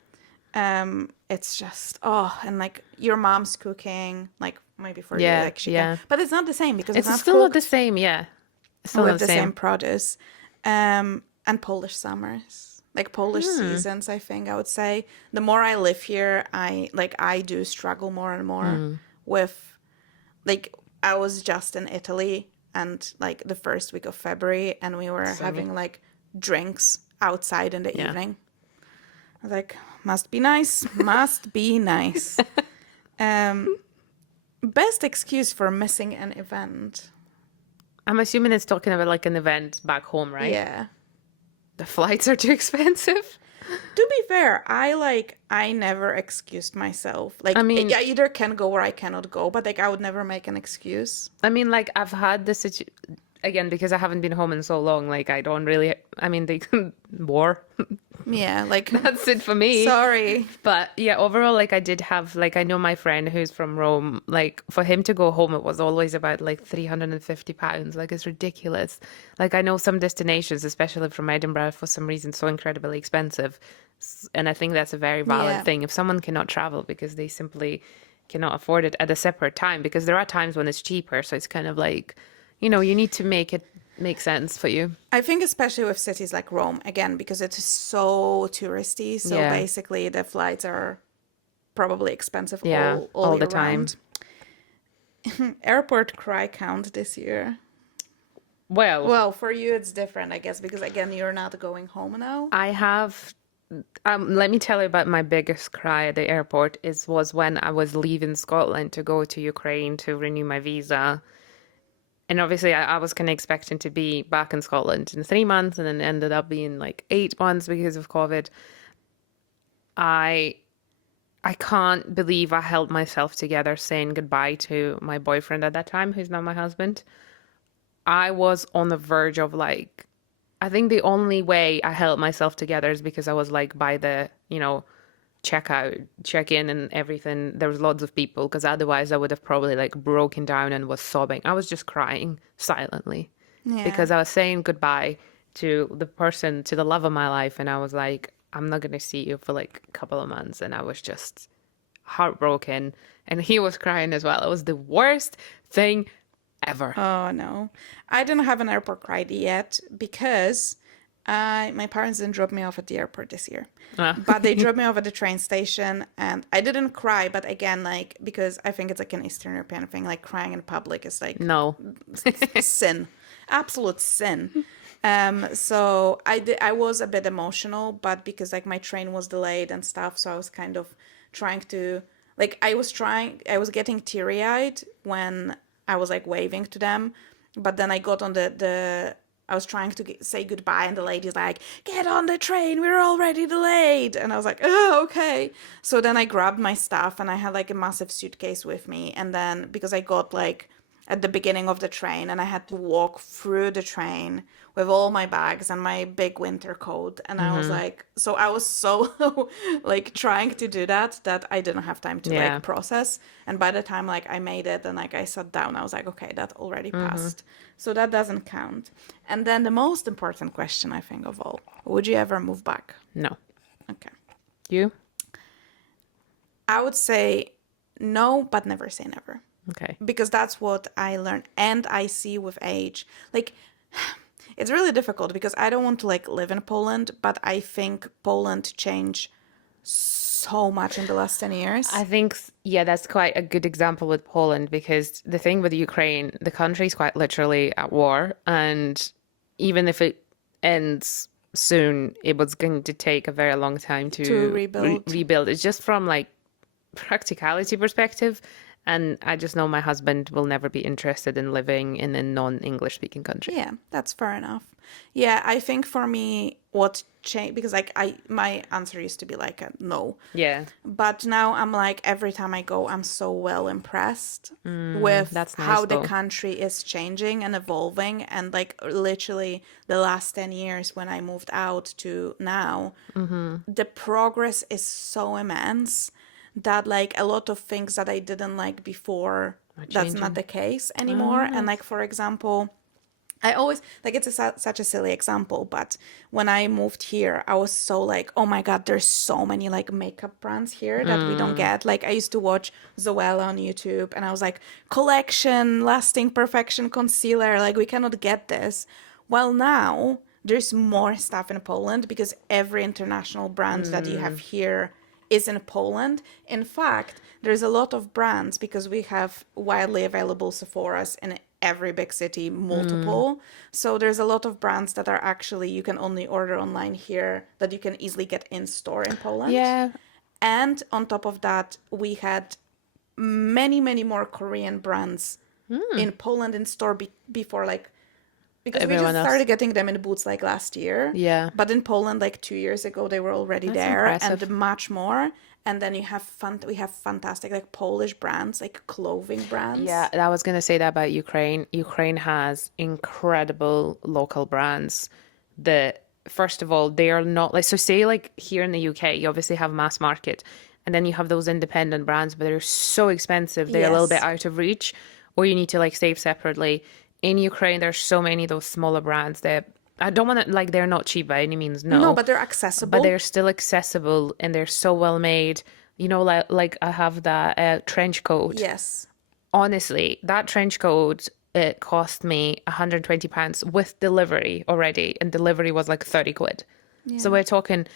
It's just and like your mom's cooking, like maybe for you, Yeah. like she can, Yeah. but it's not the same because it's It's not still not the cooked same, yeah. It's still not with the the same same. produce. And Polish summers, like Polish seasons, I think I would say the more I live here, I do struggle more and more with like I was just in Italy and like the first week of February and we were Sunny. having like drinks outside in the Yeah. evening. I was like, must be nice, must be nice. Best excuse for missing an event. I'm assuming it's talking about like an event back home, right? Yeah. The flights are too expensive. To be fair, I never excused myself. I Like mean, I either can go or I cannot go, but like I would never make an excuse. like I've had this again because I haven't been home in so long. Like I don't really. I mean, they war. Yeah, like That's it for me. sorry. But yeah, overall, like I did have like I know my friend who's from Rome. Like for him to go home, it was always about like £350. Like it's ridiculous. Like I know some destinations, especially from Edinburgh, for some reason, so incredibly expensive. And I think that's a very valid Yeah. thing. If someone cannot travel because they simply cannot afford it at a separate time, because there are times when it's cheaper. So it's kind of like, you need to make it make sense for you. I think especially with cities like Rome, again, because it is so touristy. So Yeah. basically the flights are probably expensive Yeah, all all year the time. round. Airport cry count this year. Well, Well, for you it's different, I guess, because again you're not going home now. I have. Let me tell you about my biggest cry at the airport was when I was leaving Scotland to go to Ukraine to renew my visa. And obviously I was kind of expecting to be back in Scotland in 3 months and then ended up being like 8 months because of COVID. I I can't believe I held myself together saying goodbye to my boyfriend at that time, who's now my husband. I was on the verge of like, I think the only way I held myself together is because I was like by the, check in and everything. There was lots of people because otherwise I would have probably like broken down and was sobbing. I was just crying silently Yeah. because I was saying goodbye to the person, to the love of my life. And I was like, I'm not going to see you for like a couple of months. And I was just heartbroken. And he was crying as well. It was the worst thing ever. Oh no. I didn't have an airport cry yet because my parents didn't drop me off at the airport this year. But they dropped me off at the train station and I didn't cry, but again, like because I think it's like an Eastern European thing, like crying in public is like No. sin. Absolute sin. So I was a bit emotional, but because like my train was delayed and stuff, so I was kind of trying to like I was getting teary-eyed when I was like waving to them, but then I got on the I was trying to say goodbye, and the lady's like, "Get on the train, we're already delayed." And I was like, "Oh, okay." So then I grabbed my stuff, and I had like a massive suitcase with me, and then because I got like at the beginning of the train and I had to walk through the train with all my bags and my big winter coat and I was like so I was so like trying to do that I didn't have time to Yeah. like process, and by the time like I made it and like I sat down I was like, okay, that already passed, so that doesn't count. And then the most important question I think of all, would you ever move back? No. Okay, You? I would say no, but never say never. Okay. Because that's what I learned and I see with age. Like, it's really difficult because I don't want to like live in Poland, but I think Poland changed so much in the last 10 years. I think, yeah, that's quite a good example with Poland because the thing with Ukraine, the country is quite literally at war. And even if it ends soon it was going to take a very long time To to rebuild. rebuild. It's just from like practicality perspective. And I just know my husband will never be interested in living in a non-English speaking country. Yeah, that's fair enough. Yeah, I think for me, what changed, because like my answer used to be like a no. Yeah, But now I'm like, every time I go, I'm so well impressed with that's nice how the though. country is changing and evolving. And like literally the last 10 years when I moved out to now, the progress is so immense that like a lot of things that I didn't like before, that's not Changing. the case Oh, anymore. And nice. like, for example, I always like it's such a silly example, but when I moved here, I was so like, oh my God, there's so many like makeup brands here that we don't get. Like I used to watch Zoella on YouTube and I was like, collection, lasting perfection concealer, like we cannot get this. Well, now there's more stuff in Poland because every international brand that you have here is in Poland. In fact, there's a lot of brands because we have widely available Sephora's in every big city, multiple. So there's a lot of brands that are actually you can only order online here that you can easily get in store in Poland. Yeah, And on top of that, we had many, many more Korean brands in Poland in store before like because we everyone just else. started getting them in Boots like last year. Yeah, But in Poland, like 2 years ago, they were already that's there and impressive. much more. And then we have fantastic like Polish brands, like clothing Yeah, brands. I was gonna say that about Ukraine. Ukraine has incredible local brands that, first of all, they are not like, so say like here in the UK, you obviously have mass market, and then you have those independent brands, but they're so expensive, they're a little bit Yes. out of reach, or you need to like save separately. In Ukraine, there's so many of those smaller brands that I don't want to like, they're not cheap by any means, No, no, but they're but accessible. they're still accessible and they're so well made. You know, like I have that trench coat. Yes. Honestly, that trench coat, it cost me £120 with delivery already, and delivery was like 30 quid. So Yeah. we're talking,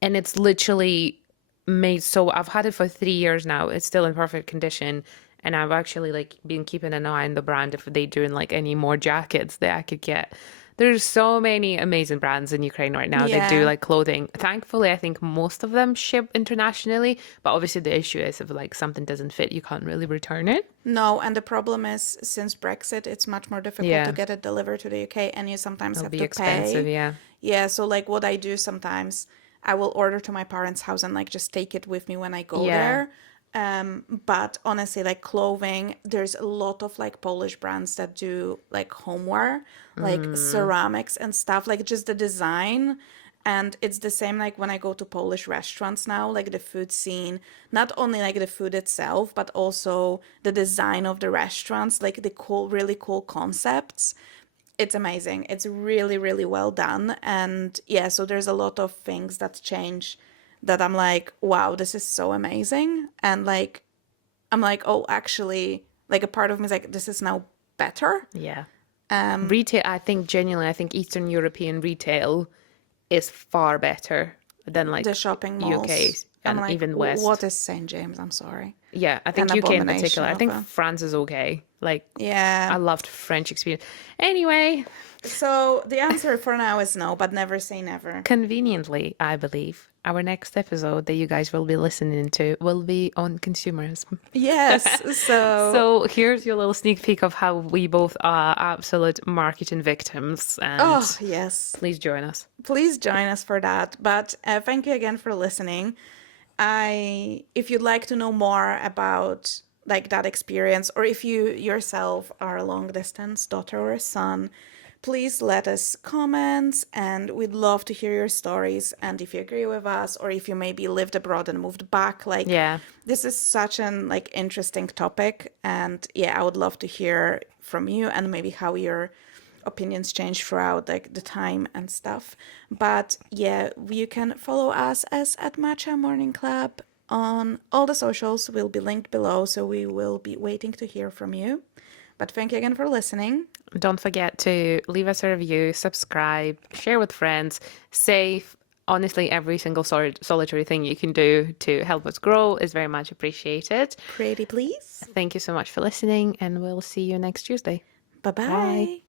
and it's literally made so I've had it for 3 years now. It's still in perfect condition. And I've actually like been keeping an eye on the brand if they doing like any more jackets that I could get. There's so many amazing brands in Ukraine right now that do Yeah. like clothing. Thankfully, I think most of them ship internationally, but obviously the issue is if like something doesn't fit, you can't really return it. No, and the problem is since Brexit, it's much more difficult to Yeah, get it delivered to the UK and you sometimes it'll have be to expensive. pay. Yeah. Yeah, so like what I do sometimes, I will order to my parents' house and like just take it with me when I go Yeah. there. But honestly, like clothing, there's a lot of like Polish brands that do like homeware, like ceramics and stuff, like just the design. And it's the same like when I go to Polish restaurants now, like the food scene, not only like the food itself, but also the design of the restaurants, like the cool, really cool concepts. It's amazing. It's really, really well done. And yeah, so there's a lot of things that change that I'm like, wow, this is so amazing. And like, I'm like, oh, actually, like a part of me is like, this is now better. Yeah. Retail, I think genuinely, I think Eastern European retail is far better than The like shopping UK malls. I'm and like, even what West. is St. James? I'm sorry. Yeah, I An think UK in particular. abomination I of think a. France is okay. Like, Yeah. I loved French experience. Anyway, So the answer for now is no, but never say never. conveniently, I believe our next episode that you guys will be listening to will be on consumerism. Yes. So, So here's your little sneak peek of how we both are absolute marketing victims, and oh, yes. please join us. Please join us for that. But thank you again for listening. If you'd like to know more about like that experience, or if you yourself are a long distance daughter or son, please let us comments and we'd love to hear your stories. And if you agree with us, or if you maybe lived abroad and moved back, like Yeah. this is such an like interesting topic. And yeah, I would love to hear from you and maybe how your opinions change throughout like the time and stuff. But yeah, you can follow us as at Matcha Morning Club on all the socials, will be linked below, so we will be waiting to hear from you. But thank you again for listening. Don't forget to leave us a review, subscribe, share with friends, save. Honestly, every single solitary thing you can do to help us grow is very much appreciated. Pretty please. Thank you so much for listening, and we'll see you next Tuesday. Bye Bye. bye.